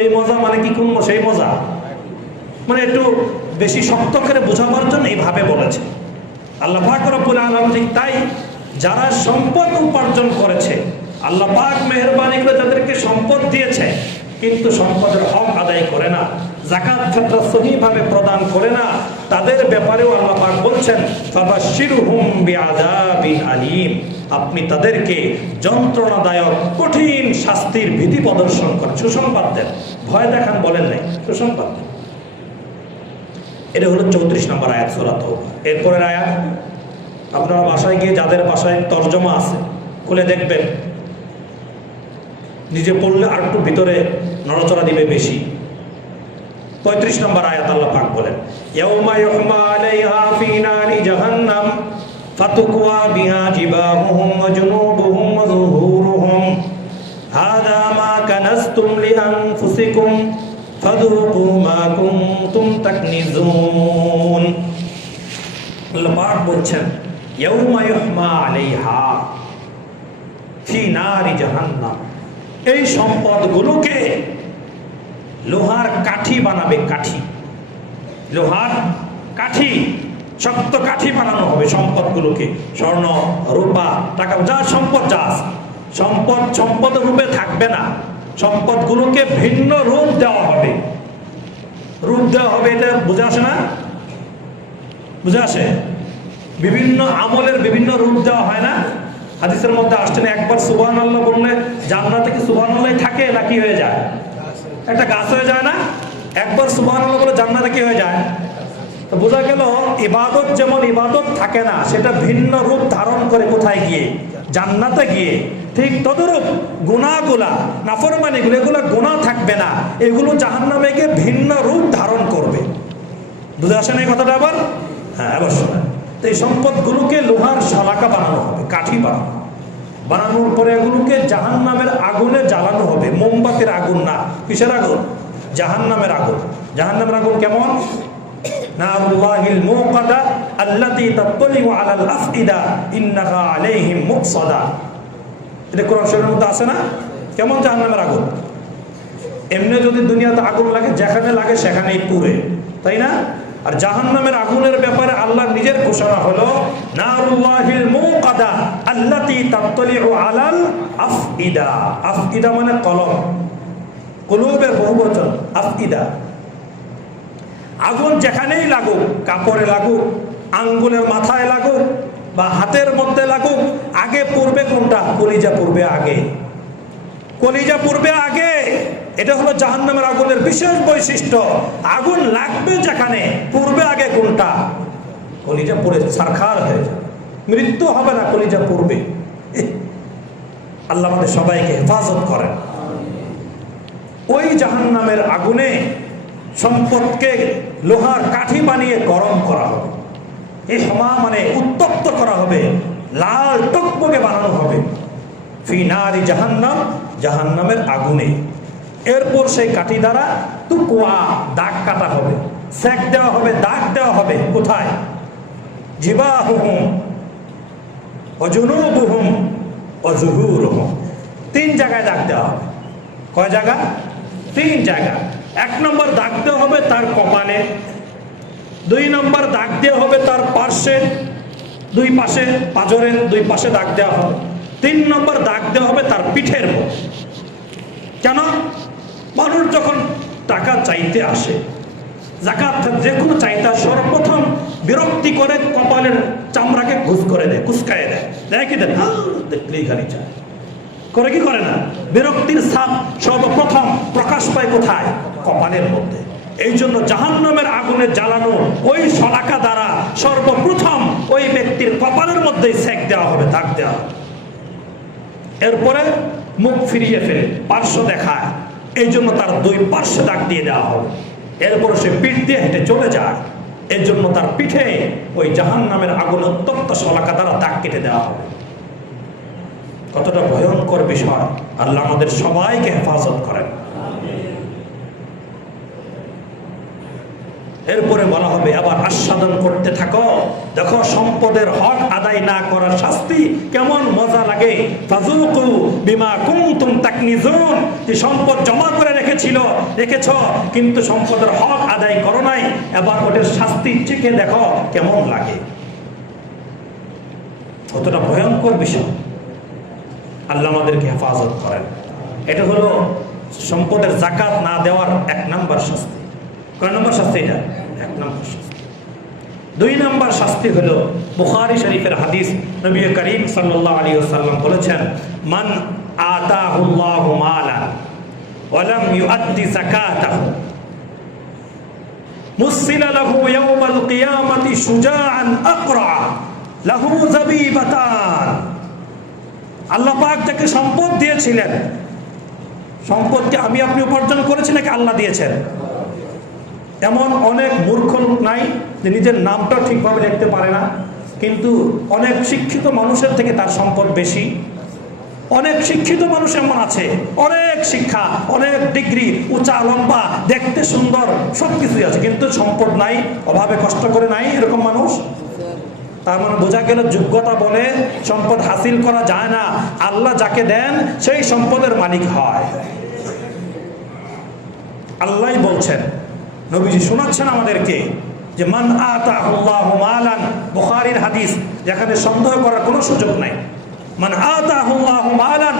এই মজা মানে কি কোন সেই মজা? মানে একটু বেশি শক্ত করে বোঝাবার জন্য এইভাবে বলেছে। আল্লাহ পাক রব্বুল আলামিন ঠিক তাই, যারা সম্পদ উপার্জন করেছে, আল্লাহ পাক মেহেরবানি করে তাদেরকে সম্পদ দিয়েছে, কিন্তু সম্পদের হক আদায় করে না, যাকাত ফিতরা সহিভাবে প্রদান করে না, তাদের ব্যাপারেও আল্লাহ পাক বলছেন ফাবাশশিরহুম বিআযাবিন আলীম। আপনি তাদেরকে যন্ত্রণাদায়ক কঠিন শাস্তির ভীতি প্রদর্শন করেন, সুসংবাদ দেন। ভয় দেখান বলেন নাই, সুসংবাদ দেন। এটা হলো 34 নম্বর আয়াত সূরা তাওবা। এরপরের আয়াত আপনারা বাসায় গিয়ে, যাদের বাসায় তরজমা আছে, খুলে দেখবেন, নিজে পড়লে আর একটু ভিতরে নড়াচড়া দিবে বেশি। 35 নম্বর আয়াত আল্লাহ পাক বলেন ইয়াউমা ইউহমা আলাইহা ফি নারি জাহান্নাম ফাতুকওয়া বিহা জিবাহুহুম ওয়া জুনুবুহুম ওয়া যুহুরুহুম হাযা মা কানাসতুম লিআনফুসিকুম ফাযুকু মা কুনতুম তাকনিজুন। আল্লাহ পাক বলছেন ইয়াউমা ইউহমা আলাইহা ফি নারি জাহান্নাম। এই সম্পদগুলোকে লোহার কাঠি বানাবে, কাঠি, লোহার কাঠি, শক্ত কাঠি বানানো হবে সম্পদগুলোকে। স্বর্ণ, রূপা, টাকা, যা সম্পদ, যা সম্পদ, সম্পদ রূপে থাকবে না। সম্পদগুলোকে ভিন্ন রূপ দেওয়া হবে। রূপ দেওয়া হবে, এটা বুঝে আসে না? বুঝে আসে? বিভিন্ন আমলের বিভিন্ন রূপ দেওয়া হয় না? হাদিসের মধ্যে আসছেন, একবার সুবহানাল্লাহ বললে জান্নাতে কি সুবহানাল্লাহ থাকে না কি হয়ে যায়? একটা গাছ হয়ে যায় না? একবার সুবহানাল্লাহ বলে জান্নাতে কি হয়ে যায়? তো বোঝা গেল ইবাদত যেমন ইবাদত থাকে না, সেটা ভিন্ন রূপ ধারণ করে কোথায় গিয়ে? জান্নাতে গিয়ে। ঠিক তদরূপ গুনাহগুলা, নাফরমানিগুলো, এগুলো গুনাহ থাকবে না, এগুলো জাহান্নামে গিয়ে ভিন্ন রূপ ধারণ করবে। বুঝে আসে না এই কথাটা আবার? হ্যাঁ, অবশ্যই। তো এই সম্পদগুলোকে লোহার শলাকা বানানো হবে, কাঠি বানানো, বানানোর পরে এগুলোকে জাহান্নামের আগুনে জ্বালানো হবে। মোমবাতির আগুন না, কিসের আগুন? জাহান্নামের আগুন। জাহান্নামের আগুন কেমন? নারুল্লাহিল মুকাদা আল্লাতী তাত্তালিউ আলাল আফইদা ইন্নাহা আলাইহিম মুকসাদা। এটা কোরআন শরীফের মধ্যে আছে না? কেমন জাহান্নামের আগুন? এমনি যদি দুনিয়াতে আগুন লাগে, যেখানে লাগে সেখানেই পুড়ে, তাই না? আর জাহান্নামের আগুনের ব্যাপারে আল্লাহ নিজের ঘোষণা হলো নারুল্লাহিল মুকাদা আল্লাতী তাত্তালিউ আলাল আফইদা। আফইদা মানে কলব, কুলুবের বহুবচন আফইদা। আগুন যেখানেই লাগুক, কাপড়ে লাগুক, আঙ্গুলের মাথায় লাগুক বা হাতের মধ্যে লাগুক, আগে পূর্বে কোনটা? কলিজা পূর্বে আগে, কলিজা পূর্বে আগে। এটা হলো জাহান্নামের আগুনের বিশেষ বৈশিষ্ট্য। আগুন লাগবে যেখানে, পূর্বে আগে কোনটা? কলিজা পুড়ে ছারখার হয়ে যাবে, মৃত্যু হবে না, কলিজা পূর্বে। আল্লাহ আমাদের সবাইকে হেফাজত করেন। ওই জাহান্নামের আগুনে সম্পদকে লোহার কাঠি বানিয়ে গরম করা হবে। এই সমা মানে উত্তপ্ত করা হবে, লাল টকবকে বানানো হবে। ফি নারি জাহান্নাম, জাহান্নামের আগুনে। এরপর সেই কাঠি দ্বারা তুকওয়া, দাগ কাটা হবে, সেক দেওয়া হবে, দাগ দেওয়া হবে। কোথায়? জিবাহুহুম ওয়া জুনুবুহুম ওয়া যুহুরুহুম। 3 জায়গায় দাগ দেওয়া হবে। কয় জায়গা? 3 জায়গা। 1 নম্বর দাগ দেওয়া হবে তার কপালে, 2 নম্বর দাগ দেওয়া হবে তার পার্শ্বে, 2 পাশে, পাঁজরের 2 পাশে দাগ দেওয়া হবে, 3 নম্বর দাগ দেওয়া হবে তার পিঠের মধ্যে। কেন? মানুষ যখন টাকা চাইতে আসে, জাকাত যে কোনো চাইতা সর্বপ্রথম বিরক্তি করে কপালের চামড়াকে ঘুষ করে দেয়, কুচকায় দেয়, দেয় কি দেয়? দেখলেই খালি চায় করে, কি করে না? বিরক্তির ছাপ সর্বপ্রথম প্রকাশ পায় কোথায়? কপালের মধ্যে। এই জন্য জাহান্নামের আগুনে জ্বালানো ওই শলাকা দ্বারা সর্বপ্রথম ওই ব্যক্তির কপালের মধ্যেই সেক দেওয়া হবে, দাগ দেওয়া হবে। এরপরে মুখ ফিরিয়ে ফেলে পার্শ্ব দেখায়, এই জন্য তার দুই পার্শ্বে দাগ দিয়ে দেওয়া হবে। এরপরে সে পিঠ দিয়ে হেঁটে চলে যায়, এর জন্য তার পিঠে ওই জাহান্নামের আগুনে উত্তপ্ত শলাকা দ্বারা দাগ কেটে দেওয়া হবে। কতটা ভয়ঙ্কর বিষয়! আল্লাহ আমাদের সবাইকে হেফাজত করেন। এরপরে বলা হবে আবার আস্বাদন করতে থাকো, দেখো সম্পদের হক আদায় না করার শাস্তি কেমন মজা লাগে। ফাযুকু বিমা কুনতুম তাকনিজুন, যে সম্পদ জমা করে রেখেছো কিন্তু সম্পদের হক আদায় করো নাই, এবার ওটার শাস্তি চেখে দেখো কেমন লাগে। কতটা ভয়ঙ্কর বিষয়! আল্লাহ আমাদেরকে হেফাজত করেন। এটা হলো সম্পদের যাকাত না দেওয়ার 1 নম্বর শাস্তি। কয় নম্বর শাস্তি? এটা 1 নম্বর শাস্তি। 2 নম্বর শাস্তি হলো বুখারী শরীফের হাদিস, নবী করিম সাল্লাল্লাহু আলাইহি ওয়াসাল্লাম বলেছেন, মান আতাহুল্লাহু মালান ওয়া লাম ইউআদ্দি যাকাতাহু মুসিলা লাহু ইয়াওমাল কিয়ামাতি শুজাআন আকরা লাহু যাবিবাতান। আল্লাহ পাক যাকে সম্পদ দিয়েছিলেন, সম্পদকে আমি আপনি উপার্জন করেছি নাকি আল্লাহ দিয়েছেন? এমন অনেক মূর্খ লোক নাই যে নিজের নামটা ঠিকভাবে লিখতে পারে না, কিন্তু অনেক শিক্ষিত মানুষের থেকে তার সম্পদ বেশি। অনেক শিক্ষিত মানুষ এমন আছে, অনেক শিক্ষা, অনেক ডিগ্রি, উঁচা লম্বা, দেখতে সুন্দর, সবকিছুই আছে, কিন্তু সম্পদ নাই, অভাবে কষ্ট করে নাই, এরকম মানুষ। তার মানে বোঝা গেল যোগ্যতা বলে সম্পদ হাসিল করা যায় না, আল্লাহ যাকে দেন সেই সম্পদের মালিক হয়। আল্লাহ বলছেন, নবীজি শোনাচ্ছেন আমাদেরকে যে মান আতাহুল্লাহু মালান, বুখারীর হাদিস, যেখানে সন্দেহ করার কোনো সুযোগ নাই। মান আতাহুল্লাহু মালান,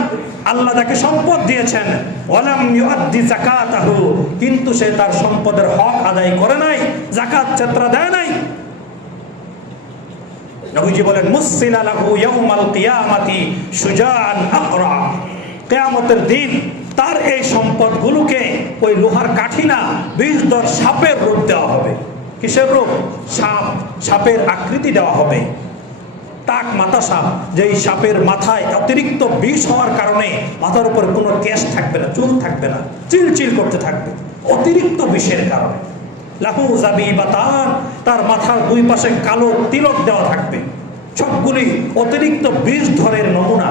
আল্লাহ যাকে সম্পদ দিয়েছেন, ওয়ালাম ইউআদ্দি যাকাতাহু, কিন্তু সে তার সম্পদের হক আদায় করে নাই, যাকাত ছাত্রা দেয় নাই। নবীজি বলেন, মুসিলা লাহু ইয়াউমাল কিয়ামাতি শুজাআন আকরা, কিয়ামতের দিন তার এই সম্পদগুলোকে ওই লোহার কাঠি না, বিষধর সাপের রূপ দেওয়া হবে। কিসের রূপ? সাপ, সাপের আকৃতি দেওয়া হবে। টাক মাথা সাপ, যেই সাপের মাথায় অতিরিক্ত বিষ হওয়ার কারণে মাথার উপর কোনো কেশ থাকবে না, চুল থাকবে না, চিলচিল করতে থাকবে অতিরিক্ত বিষের কারণে। লাহু যাবিবাতান, তার মাথার 2 পাশে কালো তিলক দেওয়া থাকবে, সবগুলি অতিরিক্ত বিষধরের নমুনা।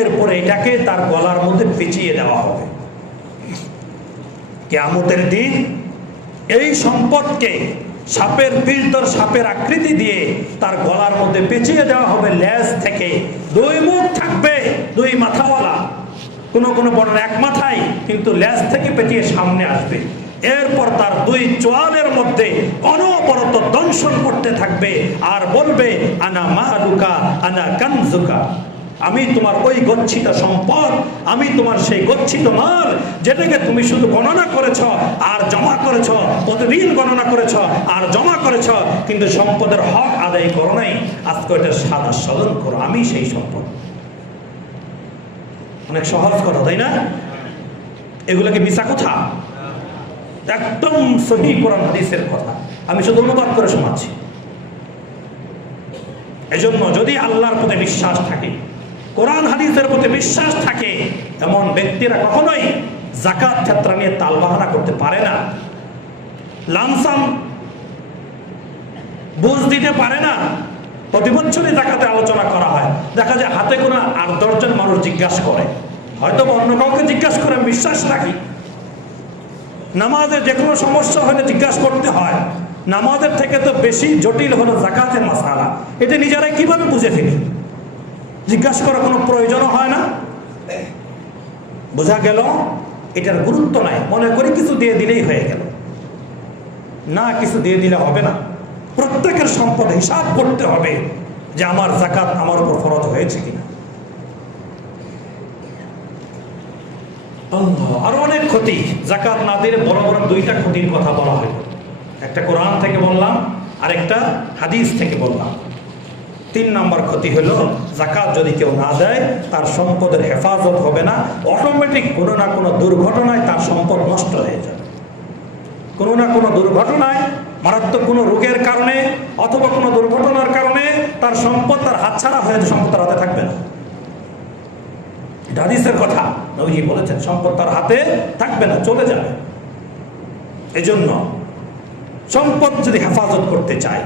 এরপরে এটাকে তার গলার মধ্যে পেঁচিয়ে দেওয়া হবে। কিয়ামতের দিন এই সম্পদকে সাপের বিষধর সাপের আকৃতি দিয়ে তার গলার মধ্যে পেঁচিয়ে দেওয়া হবে। লেজ থেকে 2 মুখ থাকবে, 2 মাথাওয়ালা, কোনো কোনো বর্ণনা 1 মাথায়, কিন্তু লেজ থেকে পেঁচিয়ে সামনে আসবে। এরপর তার 2 চোয়ালের মধ্যে অনবরত দংশন করতে থাকবে আর বলবে, আনা মালুকা আনা কানজুকা, আমি তোমার ওই গচ্ছিত সম্পদ, আমি তোমার সেই গচ্ছিত মাল, যেটাকে তুমি শুধু গণনা করেছ আর জমা করেছ, প্রতিদিন গণনা করেছ আর জমা করেছ, কিন্তু সম্পদের হক আদায় করো নাই। আজকে এটা সাদা স্মরণ করো, আমি সেই সম্পদ। অনেক সহজ কথা, তাই না? এগুলোকে মিছা কথা? একদম সহিহ কোরআন হাদিসের কথা, আমি শুধু অনুবাদ করে শোনাচ্ছি। এজন্য যদি আল্লাহর প্রতি বিশ্বাস থাকে, কোরআন হাদিসের প্রতি বিশ্বাস থাকে, এমন ব্যক্তিরা কখনোই যাকাত ক্ষেত্র নিয়ে তালবাহানা করতে পারে না, লামসাম বুঝ দিতে পারে না। প্রতি বছরই যাকাতের আলোচনা করা হয়, দেখা যায় হাতে গোনা 8-10 জন মানুষ জিজ্ঞাসা করে, হয়তো অন্য কাউকে জিজ্ঞাসা করে আমি বিশ্বাস রাখি। নামাজের যে কোনো সমস্যা হলে জিজ্ঞাসা করতে হয়, নামাজের থেকে তো বেশি জটিল হলো যাকাতের মাসালা, এটা নিজেরাই কিভাবে বুঝে ফেলি, জিজ্ঞাসা করার কোনো প্রয়োজনও হয় না। বোঝা গেল এটার গুরুত্ব নাই, মনে করি কিছু দিয়ে দিলেই হয়ে গেল। না, কিছু দিয়ে দিলে হবে না, প্রত্যেকের সম্পদ হিসাব করতে হবে যে আমার যাকাত আমার উপর ফরজ হয়েছে কিনা। আরো অনেক ক্ষতি। জাকাত না দিলে বড় বড় দুইটা ক্ষতির কথা বলা হয়, একটা কোরআন থেকে বললাম, আরেকটা হাদিস থেকে বললাম। 3 নম্বর ক্ষতি হলো জাকাত যদি কেউ না দেয় তার সম্পদের হেফাজত হবে না, অটোমেটিক কোনো না কোনো দুর্ঘটনায় তার সম্পদ নষ্ট হয়ে যাবে। কোনো না কোনো দুর্ঘটনায়, মারাত্মক কোনো রোগের কারণে অথবা কোনো দুর্ঘটনার কারণে তার সম্পদ তার হাতছাড়া হয়ে সম্পদ তার হাতে থাকবে না। এটা হাদিসের কথা, নবীজি বলেছেন সম্পদ তার হাতে থাকবে না, চলে যাবে। এজন্য সম্পদ যদি হেফাজত করতে চাই,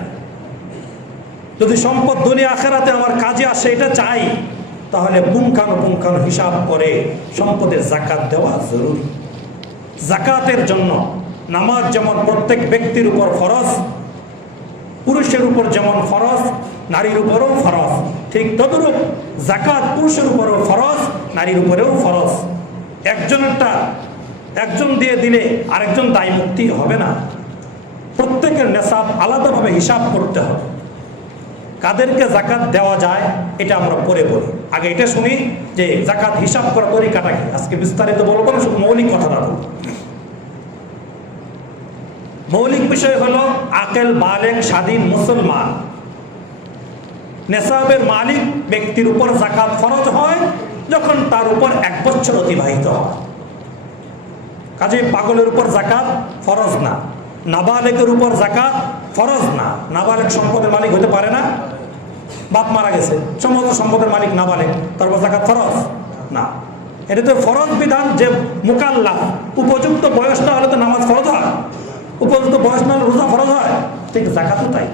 যদি সম্পদ দুনিয়া আখেরাতে আমার কাজে আসে এটা চাই, তাহলে পুঙ্খানুপুঙ্খানু হিসাব করে সম্পদের জাকাত দেওয়া জরুরি। জাকাতের জন্য নামাজ যেমন প্রত্যেক ব্যক্তির উপর ফরজ, পুরুষের উপর যেমন ফরজ, নারীর উপরেও ফরজ, ঠিক তদরূপ জাকাত পুরুষের উপরেও ফরজ, নারীর উপরেও ফরজ। একজন দিয়ে দিলে আরেকজন দায় মুক্তি হবে না। প্রত্যেকের নেশাব আলাদাভাবে হিসাব করতে হবে। কাদেরকে জাকাত দেওয়া যায় এটা আমরা পরে বলি, আগে এটা শুনি যে জাকাত হিসাব করা তরিকাটা কি। আজকে বিস্তারিত বলবো না, শুধু মৌলিক কথাটা বলবো। মৌলিক বিষয় হলো আকেল বালেগ স্বাধীন মুসলমান নেশাবের মালিক ব্যক্তির উপর জাকাত ফরজ হয় যখন তার উপর 1 বছর অতিবাহিত হয়। কাজে পাগলের উপর জাকাত ফরজ না, নাবালেগের উপর জাকাত ফরজ না। নাবালেগ সম্পদের মালিক হতে পারে না, বাপ মারা গেছে, সমস্ত সম্পদের মালিক নাবালেগ, তারপর জাকাত ফরজ না। এটা তো ফরজ বিধান যে মুকাল্লাফ, উপযুক্ত বয়স না হলে তো নামাজ ফরজ হয়, উপযুক্ত বয়স না হলে রোজা ফরজ হয়, ঠিক জাকাতও তাই।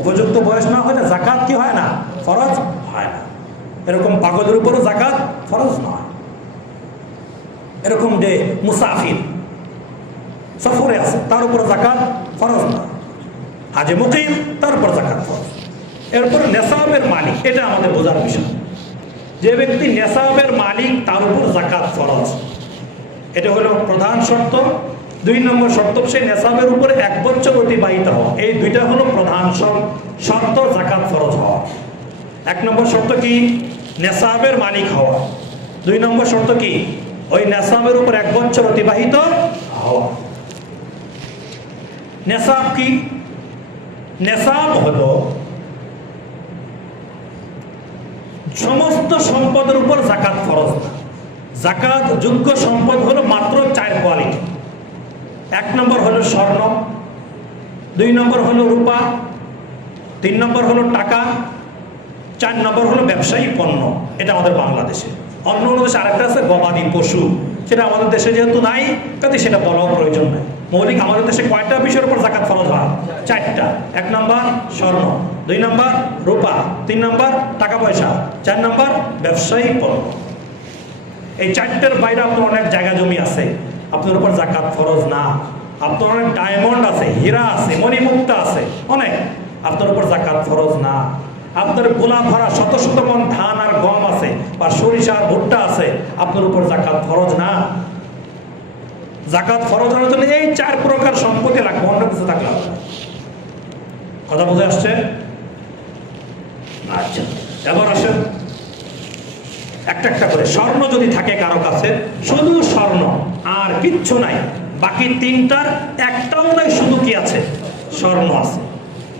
উপযুক্ত বয়স না হলে জাকাত কি হয় না, ফরজ হয় না। এরকম পাগলের উপরও জাকাত ফরজ নয়। এরকম যে মুসাফির সফরে আছে তার উপর জাকাত ফরজ না, হাজে মুকিম তার উপর জাকাত ফরজ। এরপর নেশাবের মালিক, এটা আমাদের বোঝার বিষয়। যে ব্যক্তি নেশাবের মালিক তার উপর জাকাত ফরজ, এটা হলো প্রধান শর্ত। 2 নম্বর শর্ত সে নেশাবের উপরে 1 বছর অতিবাহিত হওয়া। এই দুইটা হলো প্রধান শর্ত জাকাত ফরজ হওয়া। 1 নম্বর শর্ত কি, নেশাবের মালিক হওয়া। 2 নম্বর শর্ত কি, ওই নেশাবের উপর 1 বছর অতিবাহিত হওয়া। নেশাব কি? নেশাব হলো সমস্ত সম্পদের উপর জাকাত ফরজ না। জাকাত যোগ্য সম্পদ হলো মাত্র 4 কোয়ালিটি। 1 নম্বর হলো স্বর্ণ, 2 নম্বর হলো রূপা, 3 নম্বর হলো টাকা, 4 নম্বর হলো ব্যবসায়ী পণ্য। এটা আমাদের বাংলাদেশে। অন্য অন্য দেশে আরেকটা আছে গবাদি পশু, সেটা আমাদের দেশে যেহেতু নাই কাজে সেটা বলাও প্রয়োজন নাই। মৌলিক আমাদের দেশে কয়টা বিষয়ের উপর জাকাত ফরজ হয়? 4টা। 1 নম্বর স্বর্ণ, 2 নম্বর রূপা, 3 নম্বর টাকা পয়সা, 4 নম্বর ব্যবসায়ী পণ্য। এই 4টার বাইরে আপনার অনেক জায়গা জমি আছে, আপনার উপর জাকাত ফরজ না। আপনার অনেক ডায়মন্ড আছে, হীরা আছে, মণিমুক্তা আছে অনেক, আপনার উপর জাকাত ফরজ না। আপনার গোলা ভরা শত শত মন ধান আর গম আছে, বা সরিষা আর ভুট্টা আছে, আপনার উপর জাকাত ফরজ না। জাকাত ফরজ হওয়ার জন্য এই 4 প্রকার সম্পত্তি লাগবে, অন্য কিছু থাকলে হবে না। কথা বুঝে আসছে? আচ্ছা, এবার আসেন একটা একটা করে। স্বর্ণ যদি থাকে কারো কাছে, শুধু স্বর্ণ আর কিচ্ছু নাই, বাকি 3টার একটাও নাই, শুধু কি আছে? স্বর্ণ আছে,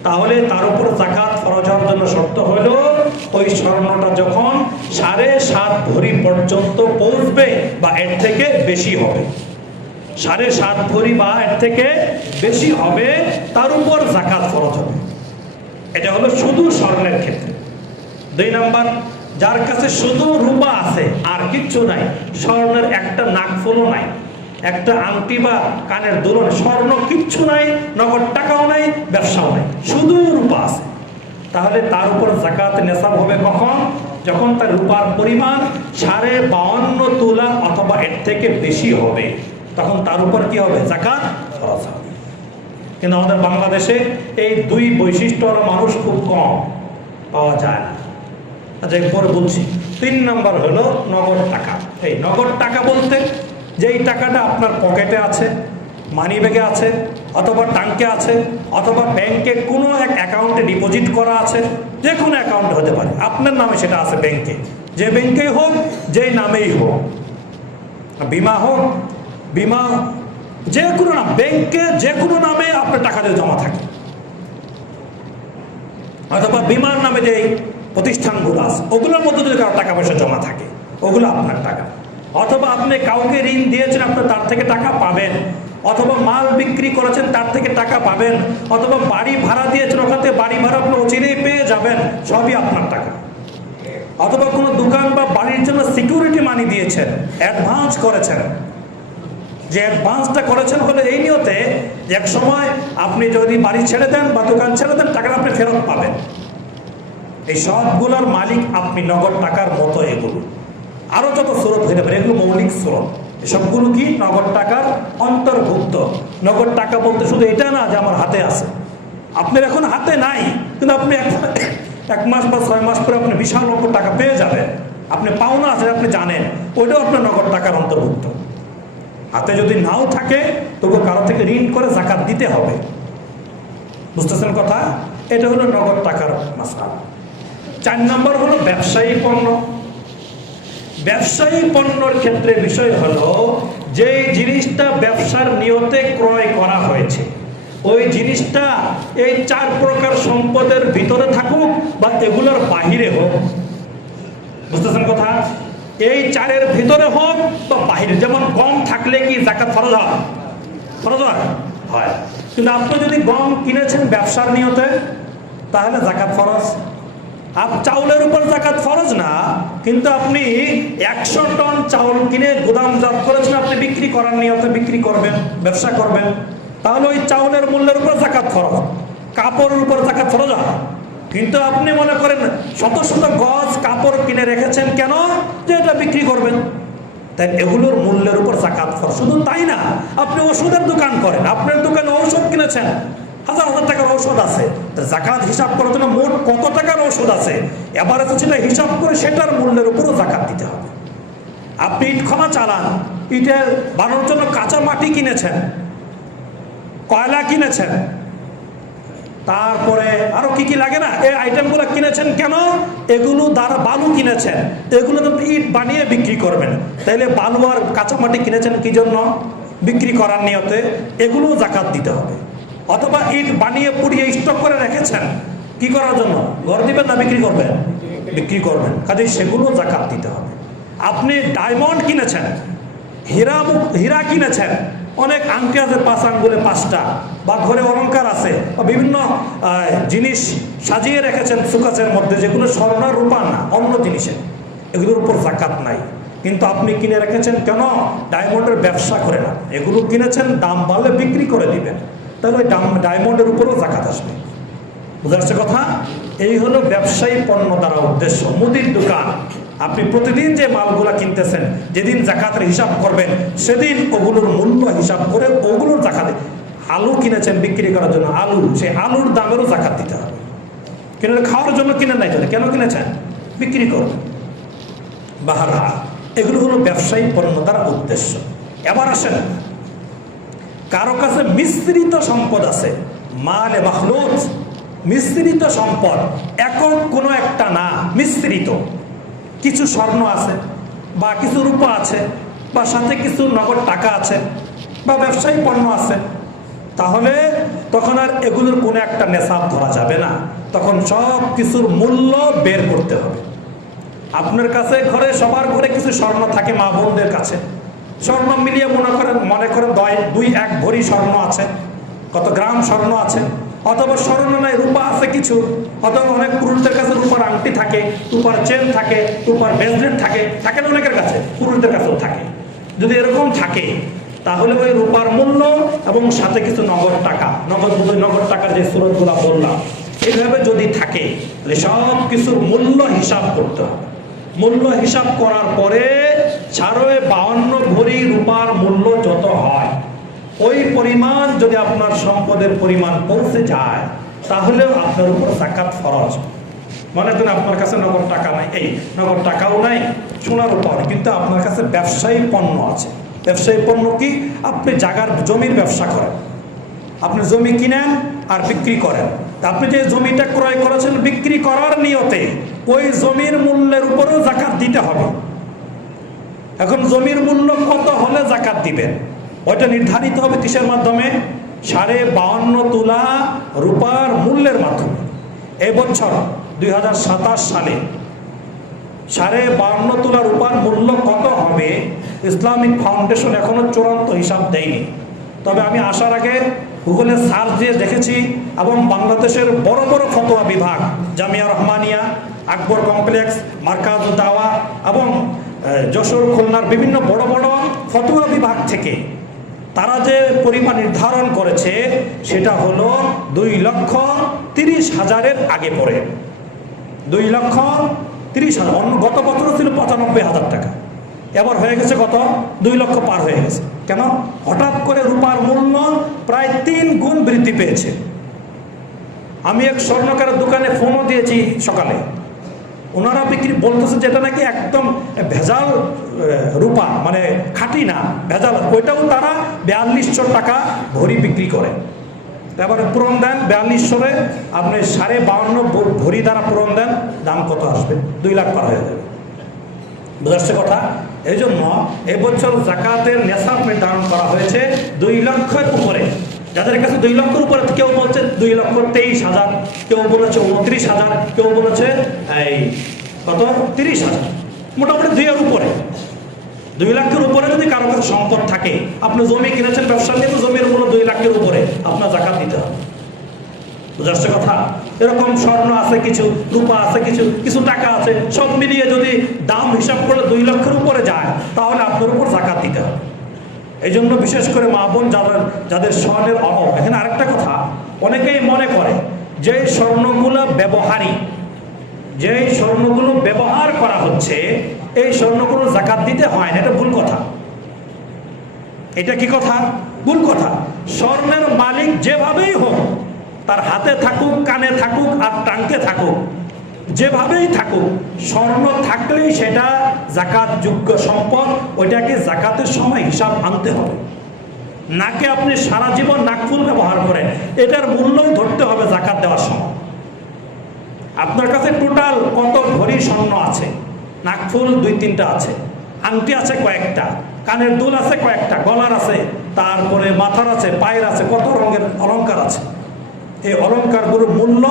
তাহলে তার উপর জাকাত ফরজ হওয়ার জন্য শর্ত হলো ওই স্বর্ণটা যখন 7.5 ভরি পর্যন্ত পৌঁছবে বা এর থেকে বেশি হবে, 7.5 ভরি বা এর থেকে বেশি হবে, তার উপর জাকাত ফরজ হবে। এটা হলো শুধু স্বর্ণের ক্ষেত্রে। 2 নম্বর, যার কাছে শুধু রূপা আছে আর কিচ্ছু নাই, স্বর্ণের একটা নাকফুলও নাই, একটা আংটি বা কানের দুল, স্বর্ণ কিচ্ছু নাই, নগদ টাকাও নাই, ব্যবসাও নাই, শুধু রূপা আছে, তাহলে তার উপর জাকাত নেশাব হবে কখন? যখন তার রূপার পরিমাণ 52.5 তোলা অথবা এর থেকে বেশি হবে, তখন তার উপর কি হবে? জাকাত ফরজ হবে। কিন্তু আমাদের বাংলাদেশে এই 2 বৈশিষ্ট্যওয়ালা মানুষ খুব কম পাওয়া যায় না। আচ্ছা, পরে বলছি। 3 নম্বর হলো নগদ টাকা। এই নগদ টাকা বলতে যেই টাকাটা আপনার পকেটে আছে, মানি ব্যাগে আছে, অথবা ট্যাঙ্কে আছে, অথবা ব্যাংকে কোনো এক অ্যাকাউন্টে ডিপোজিট করা আছে, যে কোনো অ্যাকাউন্টে হতে পারে, আপনার নামে সেটা আছে ব্যাংকে, যে ব্যাংকেই হোক, যেই নামেই হোক, বিমা হোক, বিমা যে কোনো নাম, ব্যাংকে যে কোনো নামে আপনার টাকা দিয়ে জমা থাকে, অথবা বিমার নামে যে প্রতিষ্ঠানগুলো আছে ওগুলোর মধ্যে যদি কারো টাকা পয়সা জমা থাকে ওগুলো আপনার টাকা। অথবা আপনি কাউকে ঋণ দিয়েছেন, আপনি তার থেকে টাকা পাবেন, অথবা মাল বিক্রি করেছেন তার থেকে টাকা পাবেন, অথবা বাড়ি ভাড়া দিয়েছেন ওখান থেকে বাড়ি ভাড়া আপনি অচিরেই পেয়ে যাবেন, সবই আপনার টাকা। অথবা কোনো দোকান বা বাড়ির জন্য সিকিউরিটি মানি দিয়েছেন, অ্যাডভান্স করেছেন, যে অ্যাডভান্সটা করেছেন হলে এই নিয়তে যে এক সময় আপনি যদি বাড়ি ছেড়ে দেন বা দোকান ছেড়ে দেন টাকাটা আপনি ফেরত পাবেন। এই সবগুলোর মালিক আপনি, নগদ টাকার মতো এগুলো। আরো যত স্রোত হইতে পারে এগুলো মৌলিক স্রোত, সবগুলো কি নগদ টাকার অন্তর্ভুক্ত। নগদ টাকা বলতে শুধু এটা না যে আমার হাতে আছে, আপনার এখন হাতে নাই, কিন্তু আপনি এক মাস বা 6 মাস পরে আপনি বিশাল অঙ্ক টাকা পেয়ে যাবেন, আপনি পাওনা আছে আপনি জানেন, ওইটাও আপনার নগদ টাকার অন্তর্ভুক্ত। হাতে যদি নাও থাকে তবু কারো থেকে ঋণ করে যাকাত দিতে হবে। বুঝতেছেন কথা? এটা হলো নগদ টাকার মাসআলা। 4 নম্বর হলো ব্যবসায়ী পণ্য। ব্যবসায়ী পণ্যর ক্ষেত্রে বিষয় হলো যে জিনিসটা ব্যবসার নিয়তে ক্রয় করা হয়েছে ওই জিনিসটা এই 4 প্রকার সম্পদের ভিতরে থাকুক বা এগুলোর বাহিরে হোক। বুঝতেছেন কথা? এই 4-এর ভিতরে হোক বা বাহিরে। যেমন গম থাকলে কি যাকাত ফরজ হয়? ফরজ হয়। কিন্তু আপনি যদি গম কিনেছেন ব্যবসার নিয়তে তাহলে যাকাত ফরজ। চাউলের উপর যাকাত ফরজ না, কিন্তু আপনি 100 টন চাউল কিনে গুদামজাত করেছেন, আপনি বিক্রি করার নিয়তে বিক্রি করবেন, ব্যবসা করবেন, তাহলে ওই চাউলের মূল্যের উপর যাকাত ফরজ। কাপড়ের উপর যাকাত ফরজ হয়। কিন্তু আপনি মনে করেন শত শত গজ কাপড় কিনে রেখেছেন, কেন? যে এটা বিক্রি করবেন, তাই এগুলোর মূল্যের উপর যাকাত ফরজ। শুধু তাই না, আপনি ওষুধের দোকান করেন, আপনার দোকানে ঔষধ কিনেছেন, 1000 টাকার ঔষধ আছে, যাকাত হিসাব করার জন্য মোট কত টাকার ঔষধ আছে এবারে তো সেটা হিসাব করে সেটার মূল্যের উপরও যাকাত দিতে হবে। আপনি ইটখনা চালান, ইটের বানানোর জন্য কাঁচা মাটি কিনেছেন, কয়লা কিনেছেন, তারপরে আরো কি কি লাগে না, এই আইটেমগুলো কিনেছেন, কেন? এগুলো দ্বারা বালু কিনেছেন, এগুলো তো ইট বানিয়ে বিক্রি করবেন, তাইলে বালু আর কাঁচা মাটি কিনেছেন কি জন্য? বিক্রি করার নিয়তে, এগুলো যাকাত দিতে হবে। অথবা ইট বানিয়ে পুড়িয়ে স্টক করে রেখেছেন, কি করার জন্য? ঘর দিবেন না বিক্রি করবেন? বিক্রি করবেন, কাজে সেগুলো যাকাত দিতে হবে। আপনি ডায়মন্ড কিনেছেন, হীরা কিনেছেন, অনেক আংটি আছে 5 আঙ্গুলে 5টা, বা ঘরে অলংকার আছে, বা বিভিন্ন জিনিস সাজিয়ে রেখেছেন সুকাচের মধ্যে, যেগুলো স্বর্ণ রূপা না, অন্য জিনিসের, এগুলোর উপর যাকাত নাই। কিন্তু আপনি কিনে রেখেছেন কেন? ডায়মন্ডের ব্যবসা করে না, এগুলো কিনেছেন দাম বাড়লে বিক্রি করে দিবেন, তাহলে ওই ডায়মন্ডের উপরও যাকাত আসবে। বুঝা যাচ্ছে কথা? এই হলো ব্যবসায়ী পণ্য দ্বারা উদ্দেশ্য। মুদির দোকান, আপনি প্রতিদিন যে মালগুলা কিনতেছেন, যেদিন যাকাতের হিসাব করবেন সেদিন ওগুলোর মূল্য হিসাব করে ওগুলোর যাকাত। আলু কিনেছেন বিক্রি করার জন্য, আলু, সেই আলুর দামেরও যাকাত দিতে হবে। কিনে খাওয়ার জন্য কিনে নাই, কেন কিনেছেন? বিক্রি করবেন। বাহারা, এগুলো হলো ব্যবসায়ী পণ্য দ্বারা উদ্দেশ্য। এবার আসেন, কারো কাছে মিশ্রিত সম্পদ আছে, মালে মাখলুত, মিশ্রিত সম্পদ, একক কোনো একটা না, মিশ্রিত। কিছু স্বর্ণ আছে, বা কিছু রূপা আছে, বা সাথে কিছু নগদ টাকা আছে, বা ব্যবসায়ী পণ্য আছে, তাহলে তখন আর এগুলোর কোনো একটা নেশাব ধরা যাবে না, তখন সব কিছুর মূল্য বের করতে হবে। আপনার কাছে ঘরে, সবার ঘরে কিছু স্বর্ণ থাকে, মা বোনদের কাছে স্বর্ণ মিলিয়ে মনে করেন 2-1 ভরি স্বর্ণ আছে, কত গ্রাম স্বর্ণ আছে, অথবা স্বর্ণ নাই রূপা আছে কিছু, অথবা অনেক পুরুষদের কাছে রূপার আংটি থাকে, রূপার চেন থাকে, রূপার ব্রেসলেট থাকে না অনেকের কাছে, পুরুষদের কাছেও থাকে। যদি এরকম থাকে তাহলে ওই রূপার মূল্য এবং সাথে কিছু নগদ টাকা, নগদ টাকার যে সুরতগুলা বললাম, এইভাবে যদি থাকে তাহলে সব কিছুর মূল্য হিসাব করতে হবে। মূল্য হিসাব করার পরে 52 ভরি রূপার মূল্য যত হয় ওই পরিমাণ যদি আপনার সম্পদের পরিমাণ পৌঁছে যায় তাহলেও আপনার উপর যাকাত ফরজ। মনে করেন আপনার কাছে নগদ টাকা নাই, এই নগদ টাকাও নাই, সোনার উপাও নেই, কিন্তু আপনার কাছে ব্যবসায়ী পণ্য আছে। ব্যবসায়ী পণ্য কি? আপনি জমির ব্যবসা করেন, আপনি জমি কিনেন আর বিক্রি করেন, আপনি যে জমিটা ক্রয় করেছেন বিক্রি করার নিয়তে ওই জমির মূল্যের উপরেও যাকাত দিতে হবে। এখন জমির মূল্য কত হলে জাকাত দিবেন ওইটা নির্ধারিত হবে কিসের মাধ্যমে? 52.5 তোলা রূপার মূল্যের মাধ্যমে। এবছর 2027 সালে 52.5 তোলা রূপার মূল্য কত হবে ইসলামিক ফাউন্ডেশন এখনো চূড়ান্ত হিসাব দেয়নি। তবে আমি আসার আগে গুগলে সার্চ দিয়ে দেখেছি এবং বাংলাদেশের বড় বড় ফতোয়া বিভাগ, জামিয়া রহমানিয়া, আকবর কমপ্লেক্স, মার্কাজ দাওয়া এবং যশোর খুলনার বিভিন্ন বড় বড় ফতোয়া বিভাগ থেকে তারা যে পরিমাণ নির্ধারণ করেছে সেটা হলো 2,30,000-এর আগে পড়ে। 2,30,000। গত বছর ছিল 95,000 টাকা, এবার হয়ে গেছে কত? 2 লক্ষ পার হয়ে গেছে। কেন? হঠাৎ করে রূপার মূল্য প্রায় 3 গুণ বৃদ্ধি পেয়েছে। আমি এক স্বর্ণকারের দোকানে ফোনও দিয়েছি সকালে, ওনারা বিক্রি বলতেছে যেটা নাকি একদম ভেজাল রূপা, মানে খাঁটি না, ভেজাল। ওইটাও তারা 4200 টাকা ভরি বিক্রি করে। এবারে পূরণ দেন 4200-এ, আপনি 52.5 ভরি দ্বারা পূরণ দেন, দাম কত আসবে? 2 লাখ পার হয়ে যাবে। বুঝাচ্ছে কথা? এই জন্য এবছর জাকাতের নেশাব নির্ধারণ করা হয়েছে 2 লক্ষের উপরে। যাদের কাছে 2 লক্ষের উপরে, কেউ বলছে 2,23,000, কেউ বলেছে 29,000, কেউ বলেছে এই কত 30,000, মোটামুটি 2-এর উপরে। 2 লাখের উপরে যদি কারো কাছে সম্পদ থাকে, আপনি জমি কিনেছেন ব্যবসা নিয়ে, তো জমির মূল্য 2 লাখের উপরে, আপনার জাকাত দিতে হবে। বুঝাচ্ছে কথা? এরকম স্বর্ণ আছে কিছু, রূপা আছে কিছু, কিছু টাকা আছে, সব মিলিয়ে যদি দাম হিসাব করলে 2 লক্ষের উপরে যায়, তাহলে আপনার উপর জাকাত দিতে হবে। এই জন্য বিশেষ করে মা বোন যাদের স্বর্ণের অভাব। এখানে আরেকটা কথা, অনেকেই মনে করে যে স্বর্ণগুলো ব্যবহারী, যে স্বর্ণগুলো ব্যবহার করা হচ্ছে এই স্বর্ণগুলো জাকাত দিতে হয় না। এটা ভুল কথা। এটা কি কথা? ভুল কথা। স্বর্ণের মালিক যেভাবেই হোক, তার হাতে থাকুক, কানে থাকুক আর টাঙ্কে থাকুক, যেভাবেই থাকুক, স্বর্ণ থাকলেই সেটা জাকাত যোগ্য সম্পদ। ওইটাকে জাকাতের সময় হিসাব আনতে হবে। নাকে আপনি সারা জীবন নাকফুল ব্যবহার করেন, এটার মূল্যও ধরতে হবে জাকাত দেওয়ার সময়। আপনার কাছে টোটাল কত ভরি স্বর্ণ আছে? নাকফুল 2-3টা আছে, আংটি আছে কয়েকটা, কানের দুল আছে কয়েকটা, গলার আছে, তারপরে মাথার আছে, পায়ের আছে, কত রঙের অলংকার আছে। এই অলংকারগুলোর মূল্য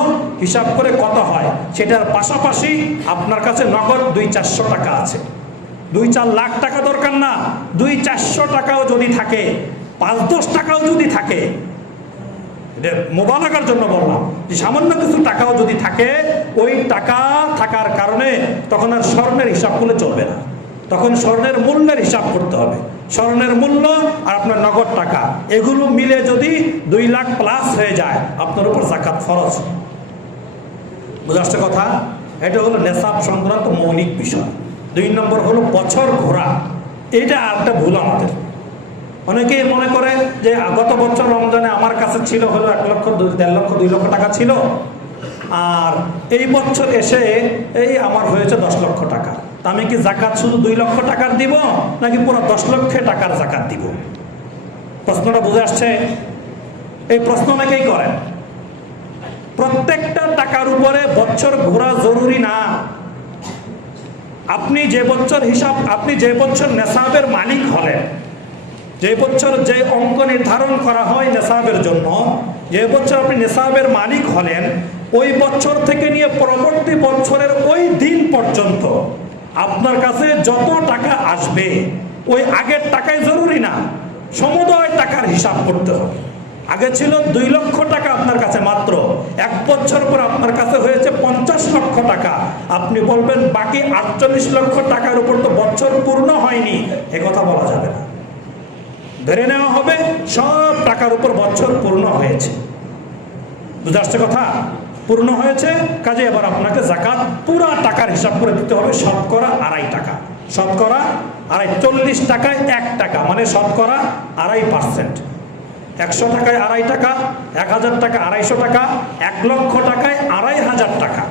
হিসাব করে কত হয়, সেটার পাশাপাশি আপনার কাছে নগদ 200-400 টাকা আছে। 2-4 লাখ টাকা দরকার না, 200-400 টাকাও যদি থাকে, 5-10 টাকাও যদি থাকে, মোবারকার জন্য বললাম যে সামান্য কিছু টাকাও যদি থাকে, ওই টাকা থাকার কারণে তখন আর স্বর্ণের হিসাব করলে চলবে না। তখন স্বর্ণের মূল্যের হিসাব করতে হবে। স্বর্ণের মূল্য আর আপনার নগদ টাকা, এগুলো মিলে যদি 2 লাখ প্লাস হয়ে যায়, আপনার উপর জাকাত ফরজ। বুঝাচ্ছে কথা? এটা হলো নেশাব সংক্রান্ত মৌলিক বিষয়। 2 নম্বর হলো বছর ঘোরা। এটা একটা ভুল আমাদের। অনেকেই মনে করে যে গত বছর রমজানে আমার কাছে ছিল হলো 1 লক্ষ, 1.5 লক্ষ, 2 লক্ষ টাকা ছিল, আর এই বছর এসে এই আমার হয়েছে 10 লক্ষ টাকা। তা আমি কি জাকাত শুধু 2 লক্ষ টাকার দিব, নাকি পুরো 10 লক্ষ টাকার জাকাত দিব? প্রশ্নটা বুঝে আসছে? এই প্রশ্ন অনেকেই করেন। প্রত্যেকটা টাকার উপরে বছর ঘোরা জরুরি না। আপনি যে বছর নেশাবের মালিক হলেন, যে বছর যে অঙ্ক নির্ধারণ করা হয় নেশাবের জন্য, যে বছর আপনি নেশাবের মালিক হলেন, ওই বছর থেকে নিয়ে পরবর্তী বছরের ওই দিন পর্যন্ত আপনার কাছে যত টাকা আসবে, ওই আগের টাকাই জরুরি না, সমুদয় টাকার হিসাব করতে হবে। আগে ছিল 2 লক্ষ টাকা আপনার কাছে, মাত্র 1 বছর পর আপনার কাছে হয়েছে 50 লক্ষ টাকা। আপনি বলবেন বাকি 48 লক্ষ টাকার উপর তো বছর পূর্ণ হয়নি, এ কথা বলা যাবে না। ধরে নেওয়া হবে সব টাকার উপর বছর পূর্ণ হয়েছে। বুঝে আসছে কথা? পূর্ণ হয়েছে, কাজে এবার আপনাকে জাকাত পুরা টাকার হিসাব করে দিতে হবে। শতকরা 2.5 টাকা, শতকরা 2.5, 40 টাকায় 1 টাকা, মানে শতকরা 2.5%। 100 টাকায় 2.5 টাকা, 1000 টাকা 250 টাকা, 1 লক্ষ টাকায় 2500 টাকা।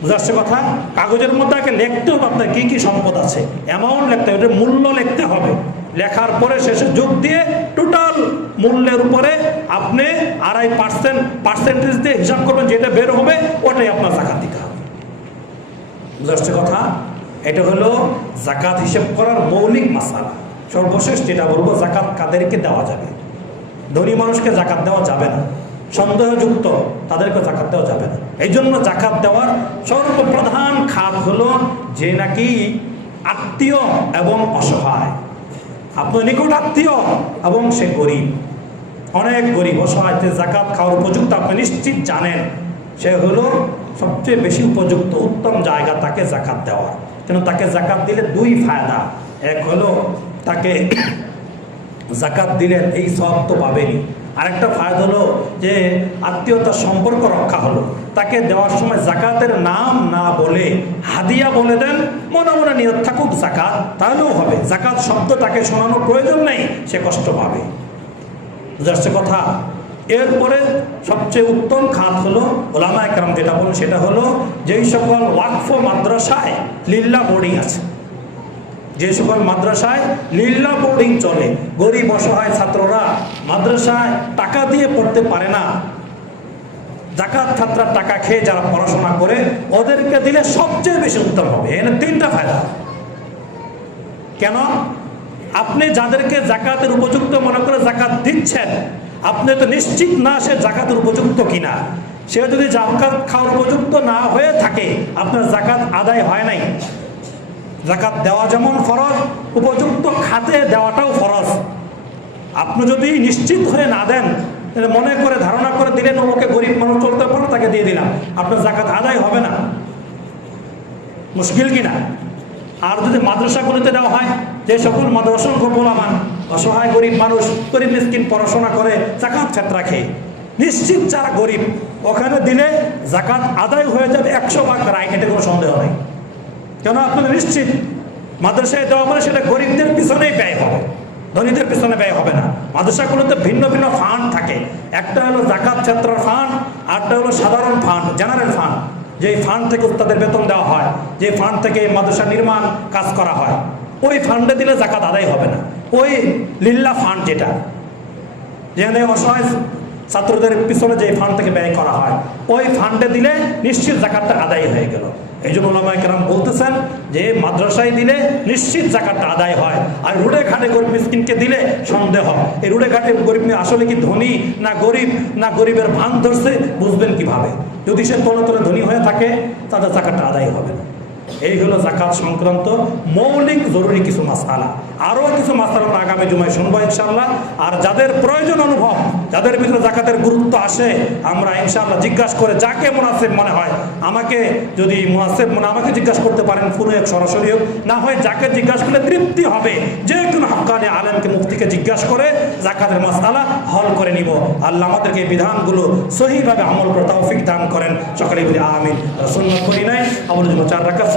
বুঝে আসছে কথা? কাগজের মধ্যে আগে লিখতে হবে আপনার কি কি সম্পদ আছে, অ্যামাউন্ট লিখতে হবে, মূল্য লিখতে হবে। লেখার পরে শেষে যোগ দিয়ে টোটাল মূল্যের উপরে আপনি 2.5% দিয়ে হিসাব করবেন, যেটা বের হবে ওটাই আপনার জাকাত দিতে হবে। বুঝে আসছে কথা? এটা হলো জাকাত হিসেব করার মৌলিক মাসালা। সর্বশেষ যেটা বলবো, জাকাত কাদেরকে দেওয়া যাবে? ধনী মানুষকে জাকাত দেওয়া যাবে না, সন্দেহযুক্ত তাদেরকে জাকাত দেওয়া যাবে না। এই জন্য জাকাত দেওয়ার সর্বপ্রধান খাত হলো যে নাকি আত্মীয় এবং অসহায়। আপনার নিকট আত্মীয় এবং সে গরিব, অনেক গরিব অসহায়, জাকাত খাওয়ার উপযুক্ত আপনি নিশ্চিত জানেন, সে হলো সবচেয়ে বেশি উপযুক্ত, উত্তম জায়গা তাকে জাকাত দেওয়া। কেন তাকে জাকাত দিলে দুই ফায়দা। এক হলো তাকে জাকাত দিলেন এই সব তো পাবেনি, আরেকটা ফায়দা হলো যে আত্মীয়তার সম্পর্ক রক্ষা হলো। তাকে দেওয়ার সময় জাকাতের নাম না বলে হাদিয়া বলে দেন, মনে মনে নিয়ত থাকুক জাকাত, তাহলেও হবে। জাকাত শব্দ তাকে শোনানোর প্রয়োজন নেই, সে কষ্ট পাবে। বুঝাচ্ছে কথা? এরপরে সবচেয়ে উত্তম খাত হলো ওলামায়ে কেরাম যেটা বলেন সেটা হলো যেই সকল ওয়াকফ মাদ্রাসায় লিল্লাহ বোর্ডিং আছে, যে সকল মাদ্রাসায় লিল্লাহ বোর্ডিং চলে, গরিব অসহায় ছাত্ররা মাদ্রাসায় টাকা দিয়ে পড়তে পারে না, জাকাত ছাত্রার টাকা খেয়ে যারা পড়াশোনা করে, ওদেরকে দিলে সবচেয়ে বেশি উত্তম হবে। এখানে তিনটা ফায়দা। কেন? আপনি যাদেরকে জাকাতের উপযুক্ত মনে করে জাকাত দিচ্ছেন, আপনি তো নিশ্চিত না সে জাকাতের উপযুক্ত কিনা। সে যদি জাকাত খাওয়ার উপযুক্ত না হয়ে থাকে, আপনার জাকাত আদায় হয় নাই। জাকাত দেওয়া যেমন ফরজ, উপযুক্ত খাতে দেওয়াটাও ফরজ। আপনি যদি নিশ্চিত হয়ে না দেন, মনে করে ধারণা করে দিলেন ওকে গরিব মানুষ চলতে পারে তাকে দিয়ে দিলাম, আপনার জাকাত আদায় হবে না। মুশকিল কিনা? আর যদি মাদ্রাসাগুলিতে দেওয়া হয়, যে সকল মাদ্রাসা গোলামান অসহায় গরিব মানুষ, গরিব মিসকিন পড়াশোনা করে জাকাত ছাত্রা খেয়ে, নিশ্চিত যারা গরিব ওখানে দিলে জাকাত আদায় হয়ে যাবে 100 ভাগ রায়, এটা কোনো সন্দেহ নেই। কেন? আপনারা নিশ্চিত মাদ্রাসায় দেওয়া মানে সেটা গরিবদের পিছনেই ব্যয় হবে, ধনীদের পিছনে ব্যয় হবে না। মাদ্রাসাগুলোতে ভিন্ন ভিন্ন ফান্ড থাকে, একটা হলো জাকাত ছাত্রার ফান্ড, আরটা হলো সাধারণ ফান্ড, জেনারেল ফান্ড। যেই ফান্ড থেকে উস্তাদের বেতন দেওয়া হয়, যে ফান্ড থেকে মাদ্রাসা নির্মাণ কাজ করা হয়, ওই ফান্ডে দিলে জাকাত আদায় হবে না। ওই লিল্লাহ ফান্ড যেটা, যেখানে অসহায় ছাত্রদের পিছনে যে ফান্ড থেকে ব্যয় করা হয়, ওই ফান্ডে দিলে নিশ্চিত জাকাতটা আদায় হয়ে গেল। এই জন্য ওলামায়ে কেরাম বলতেছেন যে মাদ্রাসায় দিলে নিশ্চিত জাকাতটা আদায় হয়। আর রোডে ঘাটে গরিব মিসকিনকে দিলে সন্দেহ। এই রোডে ঘাটে গরিব আসলে কি ধনী না গরিব, না গরিবের ভান ধরছে, বুঝবেন কিভাবে? যদি সে তলে তলে ধনী হয়ে থাকে, তাদের জাকাতটা আদায় হবে না। এই হলো জাকাত সংক্রান্ত মৌলিক জরুরি কিছু মাসআলা। আরও কিছু মাসআলা আমরা আগামী জুমায় শুনবো ইনশাআল্লাহ। আর যাদের প্রয়োজন অনুভব, যাদের ভিতরে জাকাতের গুরুত্ব আসে, আমরা ইনশাআল্লাহ জিজ্ঞাসা করে যাকে মুনাসিব মনে হয়, আমাকে যদি মুনাসিব মনে আমাকে জিজ্ঞাসা করতে পারেন, ফোনে এক সরাসরি হোক, না হয় যাকে জিজ্ঞাসা করলে তৃপ্তি হবে, যে কোনো হাক্কানি আলেমকে মুফতিকে জিজ্ঞাসা করে জাকাতের মাসআলা হল করে নিব। আল্লাহ আমাদেরকে এই বিধানগুলো সহিভাবে আমল করে তৌফিক দান করেন। সকলেই বলি আমিন। সুন্নাত করি নাই, আমল 4 রাকাত সুন্নাত।